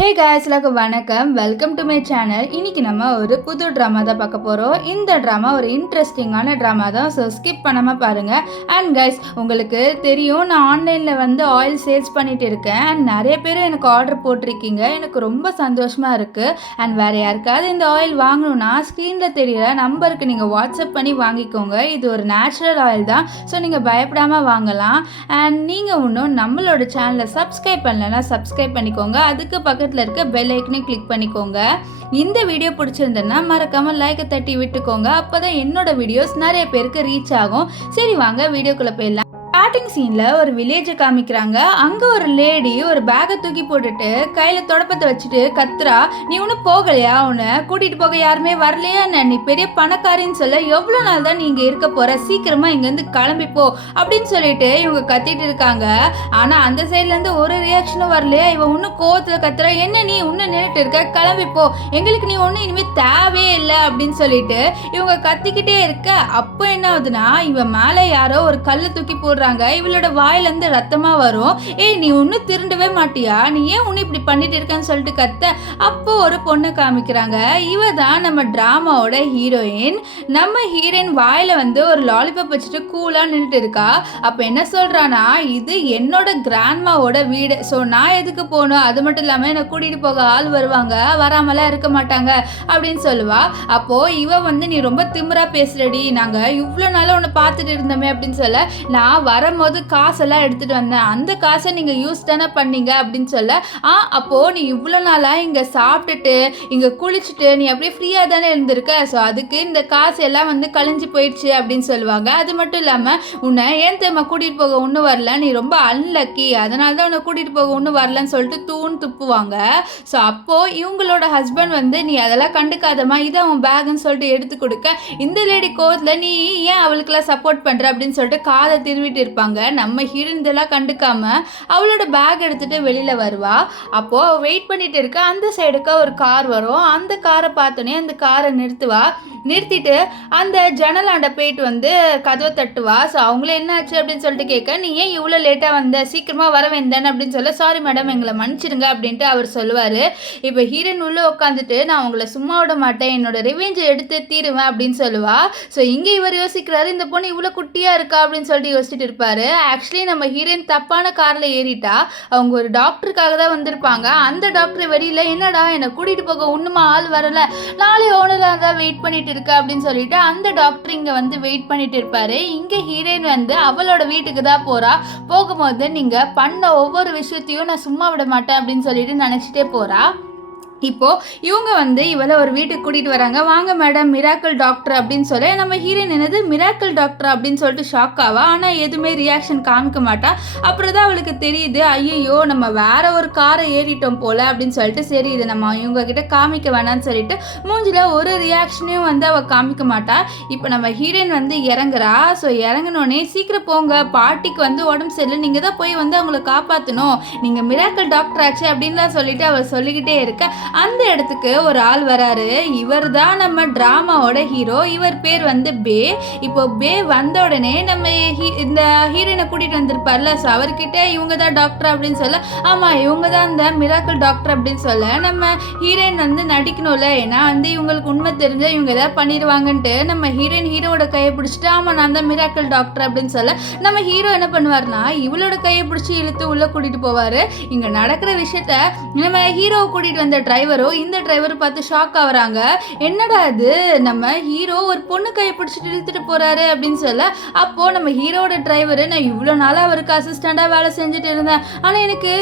Hey guys, எல்லாருக்கும் வணக்கம். Welcome to my channel. இன்னைக்கு நம்ம ஒரு புது ட்ராமா தான் பார்க்க போகிறோம். இந்த ட்ராமா ஒரு இன்ட்ரெஸ்டிங்கான ட்ராமா தான். ஸோ ஸ்கிப் பண்ணாமல் பாருங்கள். அண்ட் கைஸ், உங்களுக்கு தெரியும், நான் ஆன்லைனில் ஆயில் சேல்ஸ் பண்ணிட்டு இருக்கேன். அண்ட் நிறைய பேர் எனக்கு ஆர்டர் போட்டிருக்கீங்க. எனக்கு ரொம்ப சந்தோஷமாக இருக்குது. அண்ட் வேறு யாருக்காவது இந்த ஆயில் வாங்கணுன்னா ஸ்க்ரீனில் தெரிகிற நம்பருக்கு நீங்கள் வாட்ஸ்அப் பண்ணி வாங்கிக்கோங்க. இது ஒரு நேச்சுரல் ஆயில் தான். ஸோ நீங்கள் பயப்படாமல் வாங்கலாம். அண்ட் நீங்கள் இன்னும் நம்மளோட சேனலை சப்ஸ்கிரைப் பண்ணலைன்னா சப்ஸ்கிரைப் பண்ணிக்கோங்க. அதுக்கு பக்கத்தில் இருக்க பெல் ஐக்கனை கிளிக் பண்ணிக்கோங்க. இந்த வீடியோ பிடிச்சிருந்தேன்னா மறக்காம லைக்கை தட்டி விட்டுக்கோங்க. அப்பதான் என்னோட வீடியோஸ் நிறைய பேருக்கு ரீச் ஆகும். சரி, வாங்க வீடியோக்குள்ள போயிடலாம். ஸ்டார்டிங் சீனில் ஒரு வில்லேஜை காமிக்கிறாங்க. அங்கே ஒரு லேடி ஒரு பேக்கை தூக்கி போட்டுட்டு கையில் தொடப்பத்தை வச்சுட்டு கத்துறா, நீ ஒன்றும் போகலையா? உன்னை கூட்டிகிட்டு போக யாருமே வரலையா? நீ பெரிய பணக்காரின்னு சொல்ல எவ்வளோ நாள் தான் நீங்கள் இருக்க போகிற? சீக்கிரமாக இங்கேருந்து கிளம்பிப்போ அப்படின்னு சொல்லிட்டு இவங்க கத்திட்டு இருக்காங்க. ஆனால் அந்த சைட்லேருந்து ஒரு ரியாக்ஷனும் வரலையா? இவன் இன்னும் கோவத்தில் கத்துறா, என்ன நீ இன்னும் நின்றுட்டு இருக்க? கிளம்பிப்போ, எங்களுக்கு நீ ஒன்றும் இனிமேல் தேவையே இல்லை அப்படின்னு சொல்லிட்டு இவங்க கத்திக்கிட்டே இருக்க. அப்போ என்ன ஆகுதுன்னா, இவன் மேலே யாரோ ஒரு கல்லை தூக்கி போடுறாங்க. இவளோட வாயிலிருந்து ரத்தமா வரும். ஏய், நீ ஒன்னும் திருண்டவே மாட்டியா? நீ ஏன் ஒன்னு இப்படி பண்ணிட்டு இருக்கன்னு சொல்லிட்டு கத்த. அப்போ ஒரு பொண்ணை காமிக்கிறாங்க. இவ தான் நம்ம டிராமாவோட ஹீரோயின். நம்ம ஹீரோயின் வாயில ஒரு லாலிபாப் வச்சுட்டு கூலா நின்றுட்டு இருக்கா. அப்ப என்ன சொல்றானா, இது என்னோட கிராண்ட்மாவோட வீடு. ஸோ நான் எதுக்கு போகணும்? அது மட்டும் இல்லாம என்னை கூட்டிட்டு போக ஆள் வருவாங்க, வராமலாம் இருக்க மாட்டாங்க அப்படின்னு சொல்லுவா. அப்போ இவ நீ ரொம்ப திமிரா பேசுறடி, நாங்க இவ்வளவு நாளா உன்னை பார்த்துட்டு இருந்தோமே அப்படின்னு சொல்ல, நான் வரும்போது காசெல்லாம் எடுத்துட்டு வந்தேன், அந்த காசை நீங்க யூஸ் தானே பண்ணீங்க அப்படின்னு சொல்ல, அப்போ நீ இவ்வளோ நாளா இங்க சாப்பிட்டுட்டு இங்க குளிச்சுட்டு நீ அப்படியே ஃப்ரீயா தானே இருந்திருக்க. ஸோ அதுக்கு இந்த காசு எல்லாம் கழிஞ்சு போயிடுச்சு அப்படின்னு சொல்லுவாங்க. அது மட்டும் இல்லாம உன்னை ஏன் தேமா கூட்டிட்டு போக ஒன்றும் வரல, நீ ரொம்ப அன்லக்கி, அதனால தான் உன்னை கூட்டிட்டு போக ஒன்றும் வரலன்னு சொல்லிட்டு துப்புவாங்க. ஸோ அப்போ இவங்களோட ஹஸ்பண்ட் நீ அதெல்லாம் கண்டுக்காதமா, இதை அவன் பேக்குன்னு சொல்லிட்டு எடுத்து கொடுக்க, இந்த லேடி கோவத்தில் நீ ஏன் அவளுக்கெல்லாம் சப்போர்ட் பண்ற அப்படின்னு சொல்லிட்டு காதை திருவிட்டு இருப்பாங்க. நம்ம ஹீரோயின் இதெல்லாம் கண்டுக்காம அவளோட பேக் எடுத்துட்டு வெளியில வருவா. அப்போ வெயிட் பண்ணிட்டு இருக்க. அந்த சைடுக்கு ஒரு கார் வரும். அந்த காரை பார்த்தோன்னே அந்த காரை நிறுத்திட்டு அந்த ஜன்னலாண்ட போயிட்டு கதவை தட்டுவா. ஸோ அவங்கள என்ன ஆச்சு அப்படின்னு சொல்லிட்டு கேட்க, நீ ஏன் இவ்வளோ லேட்டாக வந்த, சீக்கிரமாக வர வேண்டானே அப்படின்னு சொல்ல, சாரி மேடம் எங்களை மன்னிச்சிடுங்க அப்படின்ட்டு அவர் சொல்லுவார். இப்போ ஹீரோயின் உள்ளே உட்காந்துட்டு, நான் உங்களை சும்மா விட மாட்டேன், என்னோட ரிவெஞ்சை எடுத்து தீருவேன் அப்படின்னு சொல்லுவா. ஸோ இங்கே இவர் யோசிக்கிறாரு, இந்த பொண்ணு இவ்வளோ குட்டியாக இருக்கா அப்படின்னு சொல்லிட்டு யோசிச்சுட்டு இருப்பாரு. ஆக்சுவலி நம்ம ஹீரோயின் தப்பான காரில் ஏறிட்டா. அவங்க ஒரு டாக்டருக்காக தான் வந்திருப்பாங்க. அந்த டாக்டர் வெளியில், என்னடா என்னை கூட்டிகிட்டு போக ஒன்றுமா ஆள் வரல, நாளை ஓனராக தான் வெயிட் பண்ணிட்டு இருக்க அப்படின்னு சொல்லிட்டு அந்த டாக்டர் இங்க வெயிட் பண்ணிட்டு இருப்பாரு. இங்க ஹீரோயின் அவளோட வீட்டுக்கு தான் போறா. போகும்போது நீங்க பண்ண ஒவ்வொரு விஷயத்தையும் நான் சும்மா விட மாட்டேன் அப்படின்னு சொல்லிட்டு நினைச்சிட்டே போறா. இப்போ இவங்க இவளை ஒரு வீட்டுக்கு கூட்டிகிட்டு வராங்க. வாங்க மேடம், மிராக்கிள் டாக்டர் அப்படின்னு சொல்ல, நம்ம ஹீரோயின் என்னது மிராக்கிள் டாக்டர் அப்படின்னு சொல்லிட்டு ஷாக் ஆவா. ஆனால் எதுவுமே ரியாக்ஷன் காமிக்க மாட்டா. அப்புறம் தான் அவளுக்கு தெரியுது, ஐயோ நம்ம வேற ஒரு காரை ஏறிட்டோம் போல அப்படின்னு சொல்லிட்டு, சரி இதை நம்ம இவங்க கிட்ட காமிக்க வேணாம்னு சொல்லிட்டு மூஞ்சில ஒரு ரியாக்ஷனையும் அவள் காமிக்க மாட்டா. இப்போ நம்ம ஹீரோயின் இறங்குறா. ஸோ இறங்கினோடனே, சீக்கிரம் போங்க, பாட்டிக்கு உடம்பு சரியில்லை, நீங்கள் தான் போய் அவங்களை காப்பாற்றணும், நீங்கள் மிராக்கிள் டாக்டர் ஆச்சு அப்படின்லாம் சொல்லிட்டு அவள் சொல்லிக்கிட்டே இருக்க. அந்த இடத்துக்கு ஒரு ஆள் வராரு. இவர் தான் நம்ம டிராமாவோட ஹீரோ. இவர் பேர் பே. இப்போ பே வந்த உடனே நம்ம இந்த ஹீரோயினை கூட்டிட்டு வந்திருப்பார்ல, ஸோ அவர்கிட்ட இவங்க தான் டாக்டர் அப்படின்னு சொல்ல, ஆமா இவங்க தான் இந்த மிராக்கிள் டாக்டர் அப்படின்னு சொல்ல, நம்ம ஹீரோயின் நடிக்கணும்ல, ஏன்னா இவங்களுக்கு உண்மை தெரிஞ்ச இவங்க ஏதாவது பண்ணிடுவாங்கன்ட்டு நம்ம ஹீரோயின் ஹீரோட கையை பிடிச்சிட்டு, ஆமா நான் தான் மிராக்கிள் டாக்டர் அப்படின்னு சொல்ல, நம்ம ஹீரோ என்ன பண்ணுவார்னா இவளோட கையை பிடிச்சி இழுத்து உள்ள கூட்டிட்டு போவாரு. இங்க நடக்கிற விஷயத்த நம்ம ஹீரோவை கூட்டிட்டு வந்த இந்த டிரைவர் பார்த்து ஷாக் ஆகுறாங்க. என்னடா இது, நம்ம ஹீரோ ஒரு பொண்ணு கையை பிடிச்சிட்டு இழுத்துட்டு போறாரு அப்படின்னு சொல்ல, அப்போ நம்ம ஹீரோட டிரைவர், நான் இவ்வளோ நாளாக அவருக்கு அசிஸ்டண்டா வேலை செஞ்சுட்டு இருந்தேன், ஆனால் எனக்கு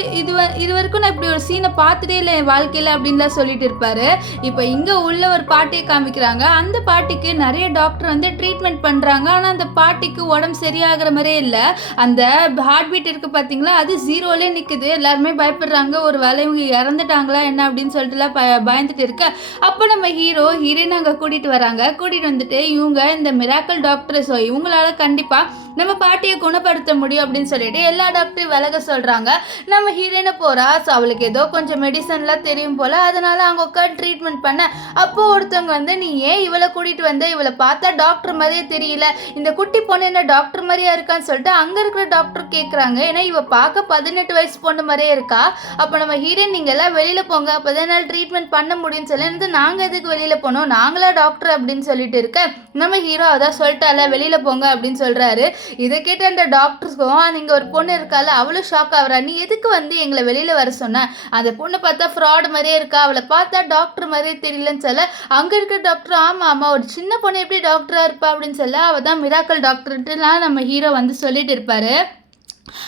இது வரைக்கும் நான் இப்படி ஒரு சீனை பார்த்துட்டே இல்லை என் வாழ்க்கையில் அப்படின்லாம் சொல்லிட்டு இருப்பாரு. இப்போ இங்கே உள்ள ஒரு பாட்டியை காமிக்கிறாங்க. அந்த பாட்டிக்கு நிறைய டாக்டர் ட்ரீட்மெண்ட் பண்ணுறாங்க. ஆனால் அந்த பாட்டிக்கு உடம்பு சரியாகிற மாதிரியே இல்லை. அந்த ஹார்ட் பீட் இருக்கு பார்த்தீங்களா, அது ஜீரோலே நிற்குது. எல்லாருமே பயப்படுறாங்க, ஒரு வேலை இவங்க இறந்துட்டாங்களா என்ன அப்படின்னு சொல்லிட்டு சொல்லிட்டுலாம் பயந்துட்டு இருக்க. அப்போ நம்ம ஹீரோயின் அங்கே கூட்டிகிட்டு வராங்க. கூட்டிகிட்டு வந்துட்டு இவங்க இந்த மிராக்கல் டாக்டர், ஸோ இவங்களால கண்டிப்பாக நம்ம பாட்டியை குணப்படுத்த முடியும் அப்படின்னு சொல்லிட்டு எல்லா டாக்டரையும் விலக சொல்கிறாங்க. நம்ம ஹீரோயினை போகிறா. ஸோ அவளுக்கு ஏதோ கொஞ்சம் மெடிசன்லாம் தெரியும் போல், அதனால் அவங்க உட்காந்து ட்ரீட்மெண்ட் பண்ண. அப்போது ஒருத்தவங்க வந்து நீ ஏன் இவளை கூட்டிகிட்டு வந்து, இவளை பார்த்தா டாக்டர் மாதிரியே தெரியல, இந்த குட்டி பொண்ணு என்ன டாக்டர் மாதிரியா இருக்கான்னு சொல்லிட்டு அங்கே இருக்கிற டாக்டர் கேட்குறாங்க. ஏன்னா இவ பார்க்க 18 வயசு பொண்ணு மாதிரியே இருக்கா. அப்போ நம்ம ஹீரோயின் நீங்கள் எல்லாம் வெளியில் போங்க, அப்போ தான் என்னால் ட்ரீட்மெண்ட் பண்ண முடியும்னு சொல்லி, நாங்கள் எதுக்கு வெளியில் போனோம், நாங்களா டாக்டர் அப்படின்னு சொல்லிட்டு இருக்க. நம்ம ஹீரோ அதான் சொல்லிட்டால வெளியில் போங்க அப்படின்னு சொல்கிறாரு. இதை கேட்டு அந்த டாக்டர்ஸ்க்கும் நீங்கள் ஒரு பொண்ணு இருக்கால அவளும் ஷாக் ஆகுறா. நீ எதுக்கு வந்து எங்களை வெளியில் வர சொன்ன, அந்த பொண்ணை பார்த்தா ஃப்ராட் மாதிரியே இருக்கா, அவளை பார்த்தா டாக்டர் மாதிரியே தெரியலன்னு சொல்ல, அங்கே இருக்கிற டாக்டர் ஆமாம் ஒரு சின்ன பொண்ணு எப்படி டாக்டராக இருப்பா அப்படின்னு சொல்ல, அவள் தான் மிராக்கல் டாக்டர்ட்டுலாம் நம்ம ஹீரோ வந்து சொல்லிட்டு இருப்பாரு.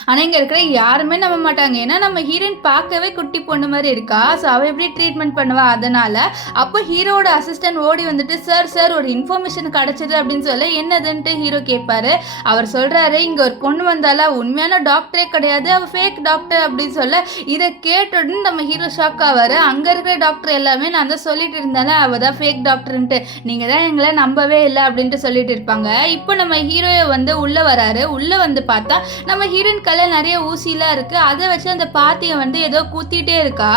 ஆனால் இங்கே இருக்கிற யாருமே நம்ப மாட்டாங்க. ஏன்னா நம்ம ஹீரோயின் பார்க்கவே குட்டி பொண்ணு மாதிரி இருக்கா. ஸோ அவள் எப்படி ட்ரீட்மெண்ட் பண்ணுவா. அதனால் அப்போ ஹீரோவோட அசிஸ்டன்ட் ஓடி வந்துட்டு சார் ஒரு இன்ஃபர்மேஷன் கிடச்சிது அப்படின்னு சொல்ல, என்னதுன்ட்டு ஹீரோ கேட்பாரு. அவர் சொல்கிறாரு, இங்கே ஒரு பொண்ணு வந்தால உண்மையான டாக்டரே கிடையாது, அவள் ஃபேக் டாக்டர் அப்படின்னு சொல்ல, இதை கேட்டோன்னு நம்ம ஹீரோ ஷாக் ஆவார். அங்கே இருக்கிற டாக்டர் எல்லாமே நான் தான் சொல்லிட்டு இருந்தால அவள் தான் ஃபேக் டாக்டர்ன்ட்டு, நீங்கள் தான் எங்களை நம்பவே இல்லை அப்படின்ட்டு சொல்லிட்டு இருப்பாங்க. இப்போ நம்ம ஹீரோயை வந்து உள்ளே வராரு. உள்ளே வந்து பார்த்தா நம்ம ஹீரோ கல்ல நிறைய ஊசிலாம் இருக்கு. அதை வச்சு அந்த பாத்தியை வந்து ஏதோ குத்திட்டே இருக்கா.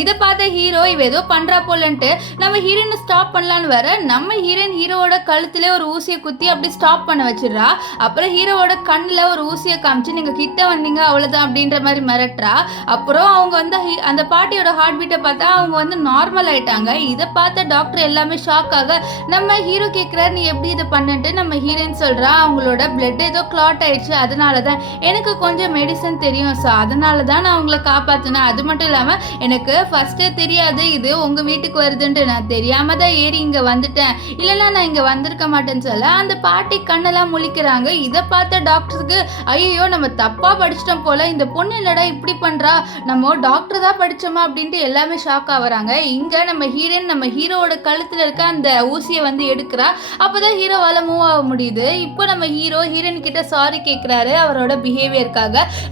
இதை பார்த்த ஹீரோ இவ ஏதோ பண்றா போலன்ட்டு நம்ம ஹீரோயினை ஸ்டாப் பண்ணலான்னு வர, நம்ம ஹீரோவோட கழுத்துல ஒரு ஊசியை குத்தி அப்படி ஸ்டாப் பண்ண வச்சிடறா. அப்புறம் ஹீரோவோட கண்ணில் ஒரு ஊசியை காமிச்சு நீங்க கிட்ட வந்தீங்க அவ்வளவுதான் அப்படின்ற மாதிரி மிரட்டுறா. அப்புறம் அவங்க வந்து அந்த பாட்டியோட ஹார்ட் பீட்டை பார்த்தா அவங்க வந்து நார்மல் ஆயிட்டாங்க. இதை பார்த்த டாக்டர் எல்லாமே ஷாக் ஆக, நம்ம ஹீரோ கேட்கிறாரு நீ எப்படி இதை பண்ணிட்டு. நம்ம ஹீரோயின் சொல்றா அவங்களோட பிளட் ஏதோ கிளாட் ஆயிடுச்சு, அதனாலதான் எனக்கு கொஞ்சம் மெடிசன் தெரியும், ஸோ அதனால தான் நான் உங்களை காப்பாற்றினேன். அது மட்டும் இல்லாமல் எனக்கு ஃபஸ்ட்டே தெரியாது இது உங்கள் வீட்டுக்கு வருதுன்ட்டு, நான் தெரியாமல் தான் ஏறி இங்கே வந்துட்டேன், இல்லைன்னா நான் இங்கே வந்திருக்க மாட்டேன்னு சொல்ல அந்த பாட்டி கண்ணெல்லாம் முழிக்கிறாங்க. இதை பார்த்த டாக்டருக்கு ஐயோ நம்ம தப்பாக படிச்சிட்டோம் போல், இந்த பொண்ணு இல்லடா இப்படி பண்ணுறா, நம்ம டாக்டர் தான் படித்தோமா அப்படின்ட்டு எல்லாமே ஷாக் ஆகுறாங்க. இங்கே நம்ம ஹீரோவோட கழுத்தில் இருக்க அந்த ஊசியை வந்து எடுக்கிறா. அப்போ தான் ஹீரோவால் மூவ் ஆக முடியுது. இப்போ நம்ம ஹீரோயின் கிட்ட சாரி கேட்குறாரு அவரோட பிஹேவியர்.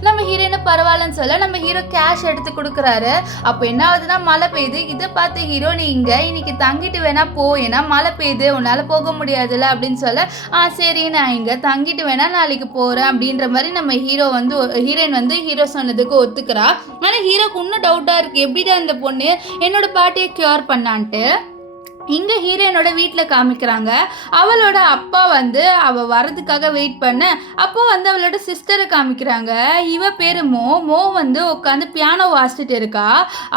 நம்ம ஹீரோயினை பரவாயில்லன்னு சொல்ல நம்ம ஹீரோ கேஷ் எடுத்து கொடுக்குறாரு. அப்போ என்ன ஆகுதுன்னா மழை பெய்யுது. இதை பார்த்து ஹீரோ நீங்க இன்னைக்கு தங்கிட்டு வேணா போ, ஏன்னா மழை பெய்யுது உன்னால போக முடியாதுல்ல அப்படின்னு சொல்ல, சரி நான் இங்க தங்கிட்டு வேணா நாளைக்கு போறேன் அப்படின்ற மாதிரி நம்ம ஹீரோயின் வந்து ஹீரோ சொன்னதுக்கு ஒத்துக்கிறா. ஆனா ஹீரோக்கு இன்னும் டவுட்டா இருக்கு, எப்படிதான் இந்த பொண்ணு என்னோட பாட்டியை கியூர் பண்ணான்ட்டு. இங்கே ஹீரோயினோட வீட்டில் காமிக்கிறாங்க. அவளோட அப்பா வந்து அவள் வரதுக்காக வெயிட் பண்ண, அப்போ வந்து அவளோட சிஸ்டரை காமிக்கிறாங்க. இவ பேர் மோ வந்து உட்காந்து பியானோ வாசிச்சுட்டு இருக்கா.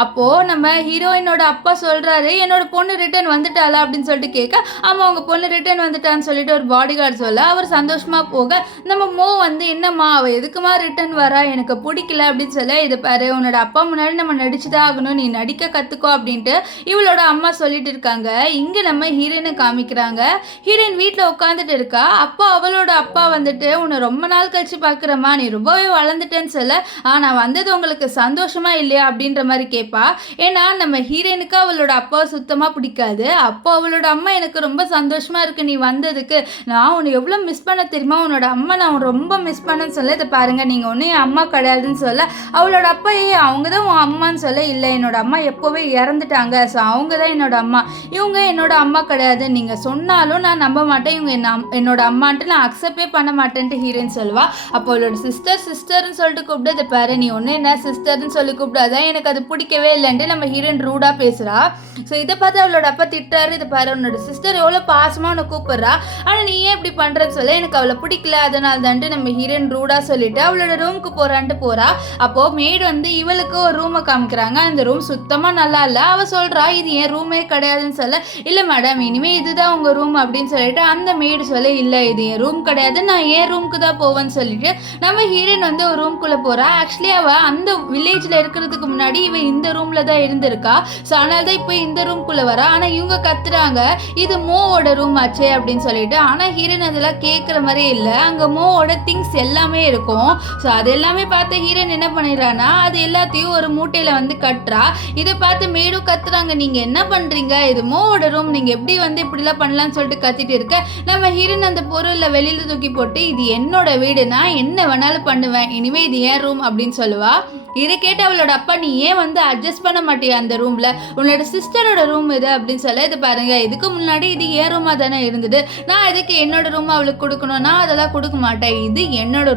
அப்போது நம்ம ஹீரோயினோட அப்பா சொல்கிறாரு என்னோட பொண்ணு ரிட்டர்ன் வந்துட்டாளா அப்படின்னு சொல்லிட்டு கேட்க, ஆமாம் அவங்க பொண்ணு ரிட்டர்ன் வந்துட்டான்னு சொல்லிட்டு ஒரு பாடி கார்டு சொல்ல, அவர் சந்தோஷமாக போக நம்ம மோ வந்து என்னம்மா அவள் எதுக்குமா ரிட்டர்ன் வரா, எனக்கு பிடிக்கல அப்படின்னு சொல்ல, இது பாரு உன்னோட அப்பா முன்னாடி நம்ம நடிச்சுதான் ஆகணும், நீ நடிக்க கற்றுக்கோ அப்படின்ட்டு இவளோட அம்மா சொல்லிட்டு இருக்காங்க. இங்க நம்ம ஹீரோயினை காமிக்கிறாங்க. ஹீரோயின் வீட்டில் உட்காந்துட்டு இருக்கா. அப்போ அவளோட அப்பா வந்துட்டு உன்னை ரொம்ப நாள் கழிச்சு பார்க்குறம்மா, நீ ரொம்பவே வளர்ந்துட்டேன்னு சொல்ல, நான் வந்தது உங்களுக்கு சந்தோஷமா இல்லையா அப்படின்ற மாதிரி கேட்பா. ஏன்னா நம்ம ஹீரோயினுக்கு அவளோட அப்பாவை சுத்தமாக பிடிக்காது. அப்போ அவளோட அம்மா எனக்கு ரொம்ப சந்தோஷமா இருக்கு நீ வந்ததுக்கு, நான் உன்னை எவ்வளோ மிஸ் பண்ண தெரியுமா, உன்னோட அம்மா நான் ரொம்ப மிஸ் பண்ணேன்னு சொல்ல, இதை பாருங்க நீங்கள் ஒன்றும் என் அம்மா கிடையாதுன்னு சொல்ல, அவளோட அப்பா அவங்க தான் உன் அம்மான்னு சொல்ல, இல்லை என்னோட அம்மா எப்போவே இறந்துட்டாங்க, ஸோ அவங்க தான் என்னோட அம்மா, இவங்க என்னோட அம்மா கிடையாது, நீங்கள் சொன்னாலும் நான் நம்ப மாட்டேன், இவங்க என்னோட அம்மான்ட்டு நான் அக்செப்டே பண்ண மாட்டேன்ட்டு ஹீரோயின் சொல்லுவா. அப்போ அவளோட சிஸ்டர்னு சொல்லிட்டு கூப்பிட்டு, இதை பாரு நீ ஒன்று என்ன சிஸ்டர்னு சொல்லி கூப்பிடாதான், எனக்கு அது பிடிக்கவே இல்லைன்ட்டு நம்ம ஹீரோயின் ரூடாக பேசுகிறா. ஸோ இதை பார்த்து அவளோட அப்பா திட்டாரு, இதை பாரு உன்னோட சிஸ்டர் எவ்வளோ பாசமாக உன்னை கூப்பிட்றா, ஆனால் நீ ஏன் இப்படி பண்ணுறன்னு சொல்ல, எனக்கு அவளை பிடிக்கல அதனால தான்ட்டு நம்ம ஹீரோயின் ரூடாக சொல்லிட்டு அவளோட ரூமுக்கு போகிறான்ட்டு போகிறா. அப்போது மேடு வந்து இவளுக்கு ஒரு ரூமை காமிக்கிறாங்க. அந்த ரூம் சுத்தமாக நல்லா இல்லை. அவள் சொல்கிறா இது என் ரூமே கிடையாதுன்னு சொல்ல, இல்லை மேடம் இனிமேல் இதுதான் உங்கள் ரூம் அப்படின்னு சொல்லிட்டு அந்த மேடு சொல்ல, இல்லை இது என் ரூம் கிடையாது, நான் என் ரூமுக்கு தான் போவேன்னு சொல்லிட்டு நம்ம ஹீரோயின் வந்து ஒரு ரூம்குள்ளே போகிறா. ஆக்சுவலி அவள் அந்த வில்லேஜில் இருக்கிறதுக்கு முன்னாடி இவன் இந்த ரூமில் தான் இருந்திருக்கா. ஸோ அதனால தான் இப்போ இந்த ரூம்குள்ளே வரா. ஆனால் இவங்க கத்துறாங்க இது மோவோட ரூம் ஆச்சே அப்படின்னு சொல்லிட்டு. ஆனால் ஹீரோயின் அதெல்லாம் கேட்குற மாதிரி இல்லை. அங்கே மோவோட திங்ஸ் எல்லாமே இருக்கும். ஸோ அது எல்லாமே பார்த்து ஹீரோயின் என்ன பண்ணிடுறான்னா அது எல்லாத்தையும் ஒரு மூட்டையில் வந்து கட்டுறா. இதை பார்த்து மேடும் கத்துறாங்க, நீங்கள் என்ன பண்ணுறீங்க, இது மோவோட ரூம், நீங்கள் எப்படி வந்து இப்படிலாம் பண்ணலான்னு சொல்லிட்டு கத்திட்டு இருக்க. நம்ம ஹீரோயின் அந்த பொருளில் வெளியில் தூக்கி போட்டு இது என்னோட வீடு, நான் என்ன வேணாலும் பண்ணுவேன், இனிமேல் இது ஏன் ரூம் அப்படின்னு சொல்லுவா. இதை கேட்டு அவளோட அப்பா, நீ ஏன் வந்து அட்ஜஸ்ட் பண்ண மாட்டியா அந்த ரூமில், உன்னோட சிஸ்டரோட ரூம் இது அப்படின்னு சொல்ல, இது பாருங்க இதுக்கு முன்னாடி இது ஏன் ரூமாக தானே இருந்தது, நான் இதுக்கு என்னோட ரூம் அவளுக்கு கொடுக்கணும், நான் அதெல்லாம் கொடுக்க மாட்டேன், இது என்னோட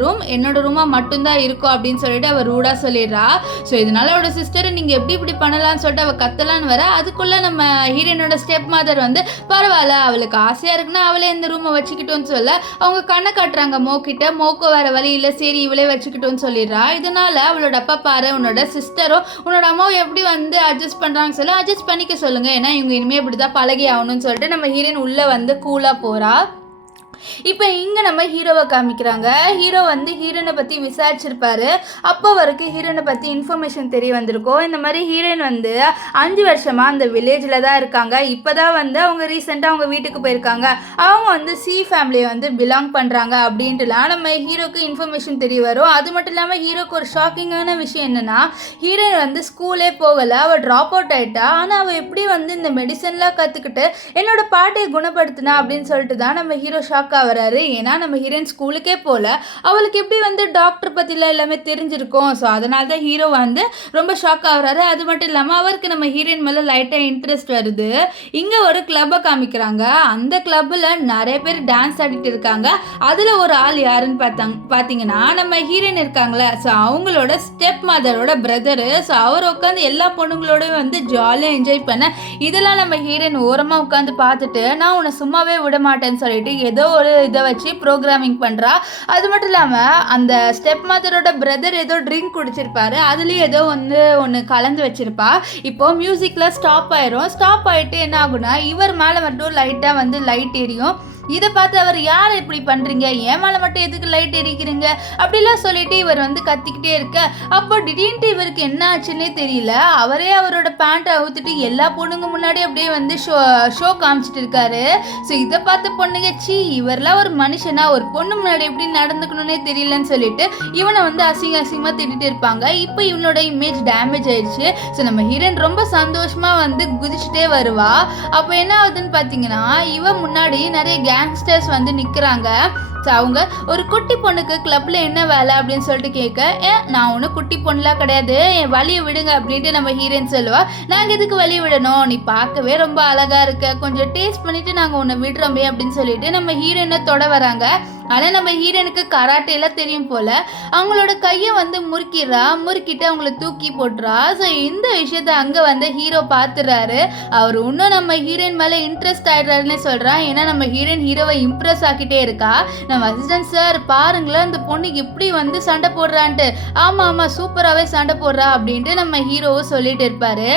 ரூமாக மட்டும்தான் இருக்கும் அப்படின்னு சொல்லிட்டு அவள் ரூடாக சொல்லிடுறா. ஸோ இதனால அவளோட சிஸ்டரை நீங்கள் எப்படி இப்படி பண்ணலான்னு சொல்லிட்டு அவள் கத்தலான்னு வர, அதுக்குள்ளே நம்ம ஹீரோனோட ஸ்டெப் மதர் வந்து பரவாயில்ல அவளுக்கு ஆசையாக இருக்குன்னா அவளே இந்த ரூமை வச்சுக்கிட்டோன்னு சொல்ல அவங்க கண்ணை காட்டுறாங்க மோக்கிட்ட. மோக்கோ வேற வழி இல்லை, சரி இவளே வச்சுக்கிட்டோன்னு சொல்லிடுறா. இதனால அவளோட அப்பா பாரு, உன்னோட சிஸ்டரும் உன்னோட அம்மாவும் எப்படி வந்து அட்ஜஸ்ட் பண்ணுறாங்கன்னு சொல்லி அட்ஜஸ்ட் பண்ணிக்க சொல்லுங்க, ஏன்னா இவங்க இனிமேல் இப்படி தான் பழகி ஆகணும்னு சொல்லிட்டு நம்ம ஹீரோயின் உள்ளே வந்து கூலாக போகிறா. இப்போ இங்கே நம்ம ஹீரோவை காமிக்கிறாங்க. ஹீரோ வந்து ஹீரோனை பற்றி விசாரிச்சிருப்பாரு. அப்போ வரைக்கும் ஹீரோனை பற்றி இன்ஃபர்மேஷன் தெரிய வந்திருக்கும். இந்த மாதிரி ஹீரோயின் வந்து 5 வருஷமாக அந்த வில்லேஜில் தான் இருக்காங்க. இப்போ தான் வந்து அவங்க ரீசெண்டாக அவங்க வீட்டுக்கு போயிருக்காங்க. அவங்க வந்து சி ஃபேமிலியை வந்து பிலாங் பண்ணுறாங்க அப்படின்ட்டுலாம் நம்ம ஹீரோக்கு இன்ஃபர்மேஷன் தெரிய வரும். அது மட்டும் இல்லாமல் ஹீரோக்கு ஒரு ஷாக்கிங்கான விஷயம் என்னென்னா, ஹீரோயின் வந்து ஸ்கூலே போகலை, அவள் ட்ராப் அவுட் ஆகிட்டா. ஆனால் அவள் எப்படி வந்து இந்த மெடிசன்லாம் கற்றுக்கிட்டு என்னோட பாட்டியை குணப்படுத்தினா அப்படின்னு சொல்லிட்டு தான் நம்ம ஹீரோ ஷாக் வராரு. ஏன்னா நம்ம ஹீரோயின் ஸ்கூலுக்கே போல, அவளுக்கு எப்படி வந்து டாக்டர் பற்றிலாம் எல்லாமே தெரிஞ்சிருக்கும். ஸோ அதனால தான் ஹீரோ வந்து ரொம்ப ஷாக் ஆகுறாரு. அது மட்டும் இல்லாமல் அவருக்கு நம்ம ஹீரோயின் மேலே லைட்டாக இன்ட்ரெஸ்ட் வருது. இங்கே ஒரு கிளப்பை காமிக்கிறாங்க. அந்த கிளப்பில் நிறைய பேர் டான்ஸ் ஆடிட்டு இருக்காங்க. அதில் ஒரு ஆள் யாருன்னு பார்த்தீங்கன்னா நம்ம ஹீரோயின் இருக்காங்களே, ஸோ அவங்களோட ஸ்டெப் மதரோட பிரதரு. ஸோ அவர் உட்காந்து எல்லா பொண்ணுங்களோடையும் வந்து ஜாலியாக என்ஜாய் பண்ண, இதெல்லாம் நம்ம ஹீரோயின் ஓரமாக உட்காந்து பார்த்துட்டு நான் உன்னை சும்மாவே விட மாட்டேன்னு சொல்லிட்டு ஏதோ ஒரு இதை வச்சு ப்ரோக்ராமிங் பண்ணுறா. அது மட்டும் இல்லாமல் அந்த ஸ்டெப் மதரோட பிரதர் ஏதோ ட்ரிங்க் குடிச்சிருப்பாரு, அதுலேயும் ஏதோ ஒன்று கலந்து வச்சிருப்பா. இப்போ மியூசிக்கில் ஸ்டாப் ஆயிரும். ஸ்டாப் ஆகிட்டு என்ன ஆகுனா, இவர் மேலே மட்டும் லைட்டாக வந்து லைட் எரியும். இதை பார்த்து அவர், யார் இப்படி பண்ணுறீங்க, ஏன் மேலே மட்டும் எதுக்கு லைட் எரிக்கிறீங்க அப்படிலாம் சொல்லிட்டு இவர் வந்து கத்திக்கிட்டே இருக்க. அப்போ திடீர்னு இவருக்கு என்ன ஆச்சுன்னே தெரியல, அவரே அவரோட பேண்ட்டை அவுத்துட்டு எல்லா பொண்ணுங்க முன்னாடி அப்படியே வந்து ஷோ காமிச்சிட்டு இருக்காரு. ஸோ இதை பார்த்த பொண்ணுங்க, இவரெல்லாம் ஒரு மனுஷனா, ஒரு பொண்ணு முன்னாடி எப்படி நடந்துக்கணும்னே தெரியலன்னு சொல்லிட்டு இவனை வந்து அசிங்கமாக திட்டிட்டு இருப்பாங்க. இப்போ இவனோட இமேஜ் டேமேஜ் ஆயிடுச்சு. ஸோ நம்ம ஹீரோயின் ரொம்ப சந்தோஷமாக வந்து குதிச்சுட்டே வருவா. அப்போ என்ன ஆகுதுன்னு பார்த்தீங்கன்னா, இவன் முன்னாடி நிறைய கேங்ஸ்டர்ஸ் வந்து நிற்கிறாங்க. ஸோ அவங்க ஒரு குட்டி பொண்ணுக்கு கிளப்பில் என்ன வேலை அப்படின்னு சொல்லிட்டு கேட்க, நான் ஒன்றும் குட்டி பொண்ணுலாம் கிடையாது, என் வழியை விடுங்க அப்படின்ட்டு நம்ம ஹீரோயின் சொல்லுவா. நாங்கள் எதுக்கு வழி விடணும், நீ பார்க்கவே ரொம்ப அழகாக இருக்க, கொஞ்சம் டேஸ்ட் பண்ணிவிட்டு நாங்கள் உன்னை விடுறோமே அப்படின்னு சொல்லிட்டு நம்ம ஹீரோயினை தொட வராங்க. ஆனால் நம்ம ஹீரோயினுக்கு கராட்டேலாம் தெரியும் போல், அவங்களோட கையை வந்து முறுக்கிட்டு அவங்கள தூக்கி போட்டுறா. ஸோ இந்த விஷயத்த அங்கே வந்து ஹீரோ பார்த்துறாரு. அவர் இன்னும் நம்ம ஹீரோயின் மேலே இன்ட்ரெஸ்ட் ஆகிடுறாருன்னு சொல்கிறான். ஏன்னா நம்ம ஹீரோவை இம்ப்ரெஸ் ஆக்கிட்டே இருக்கா. நம்ம அசிஸ்டன்ட் சார் பாருங்களேன், இந்த பொண்ணு எப்படி வந்து சண்டை போடுறான்ட்டு, ஆமாம் சூப்பராகவே சண்டை போடுறா அப்படின்ட்டு நம்ம ஹீரோவும் சொல்லிட்டு இருப்பாரு.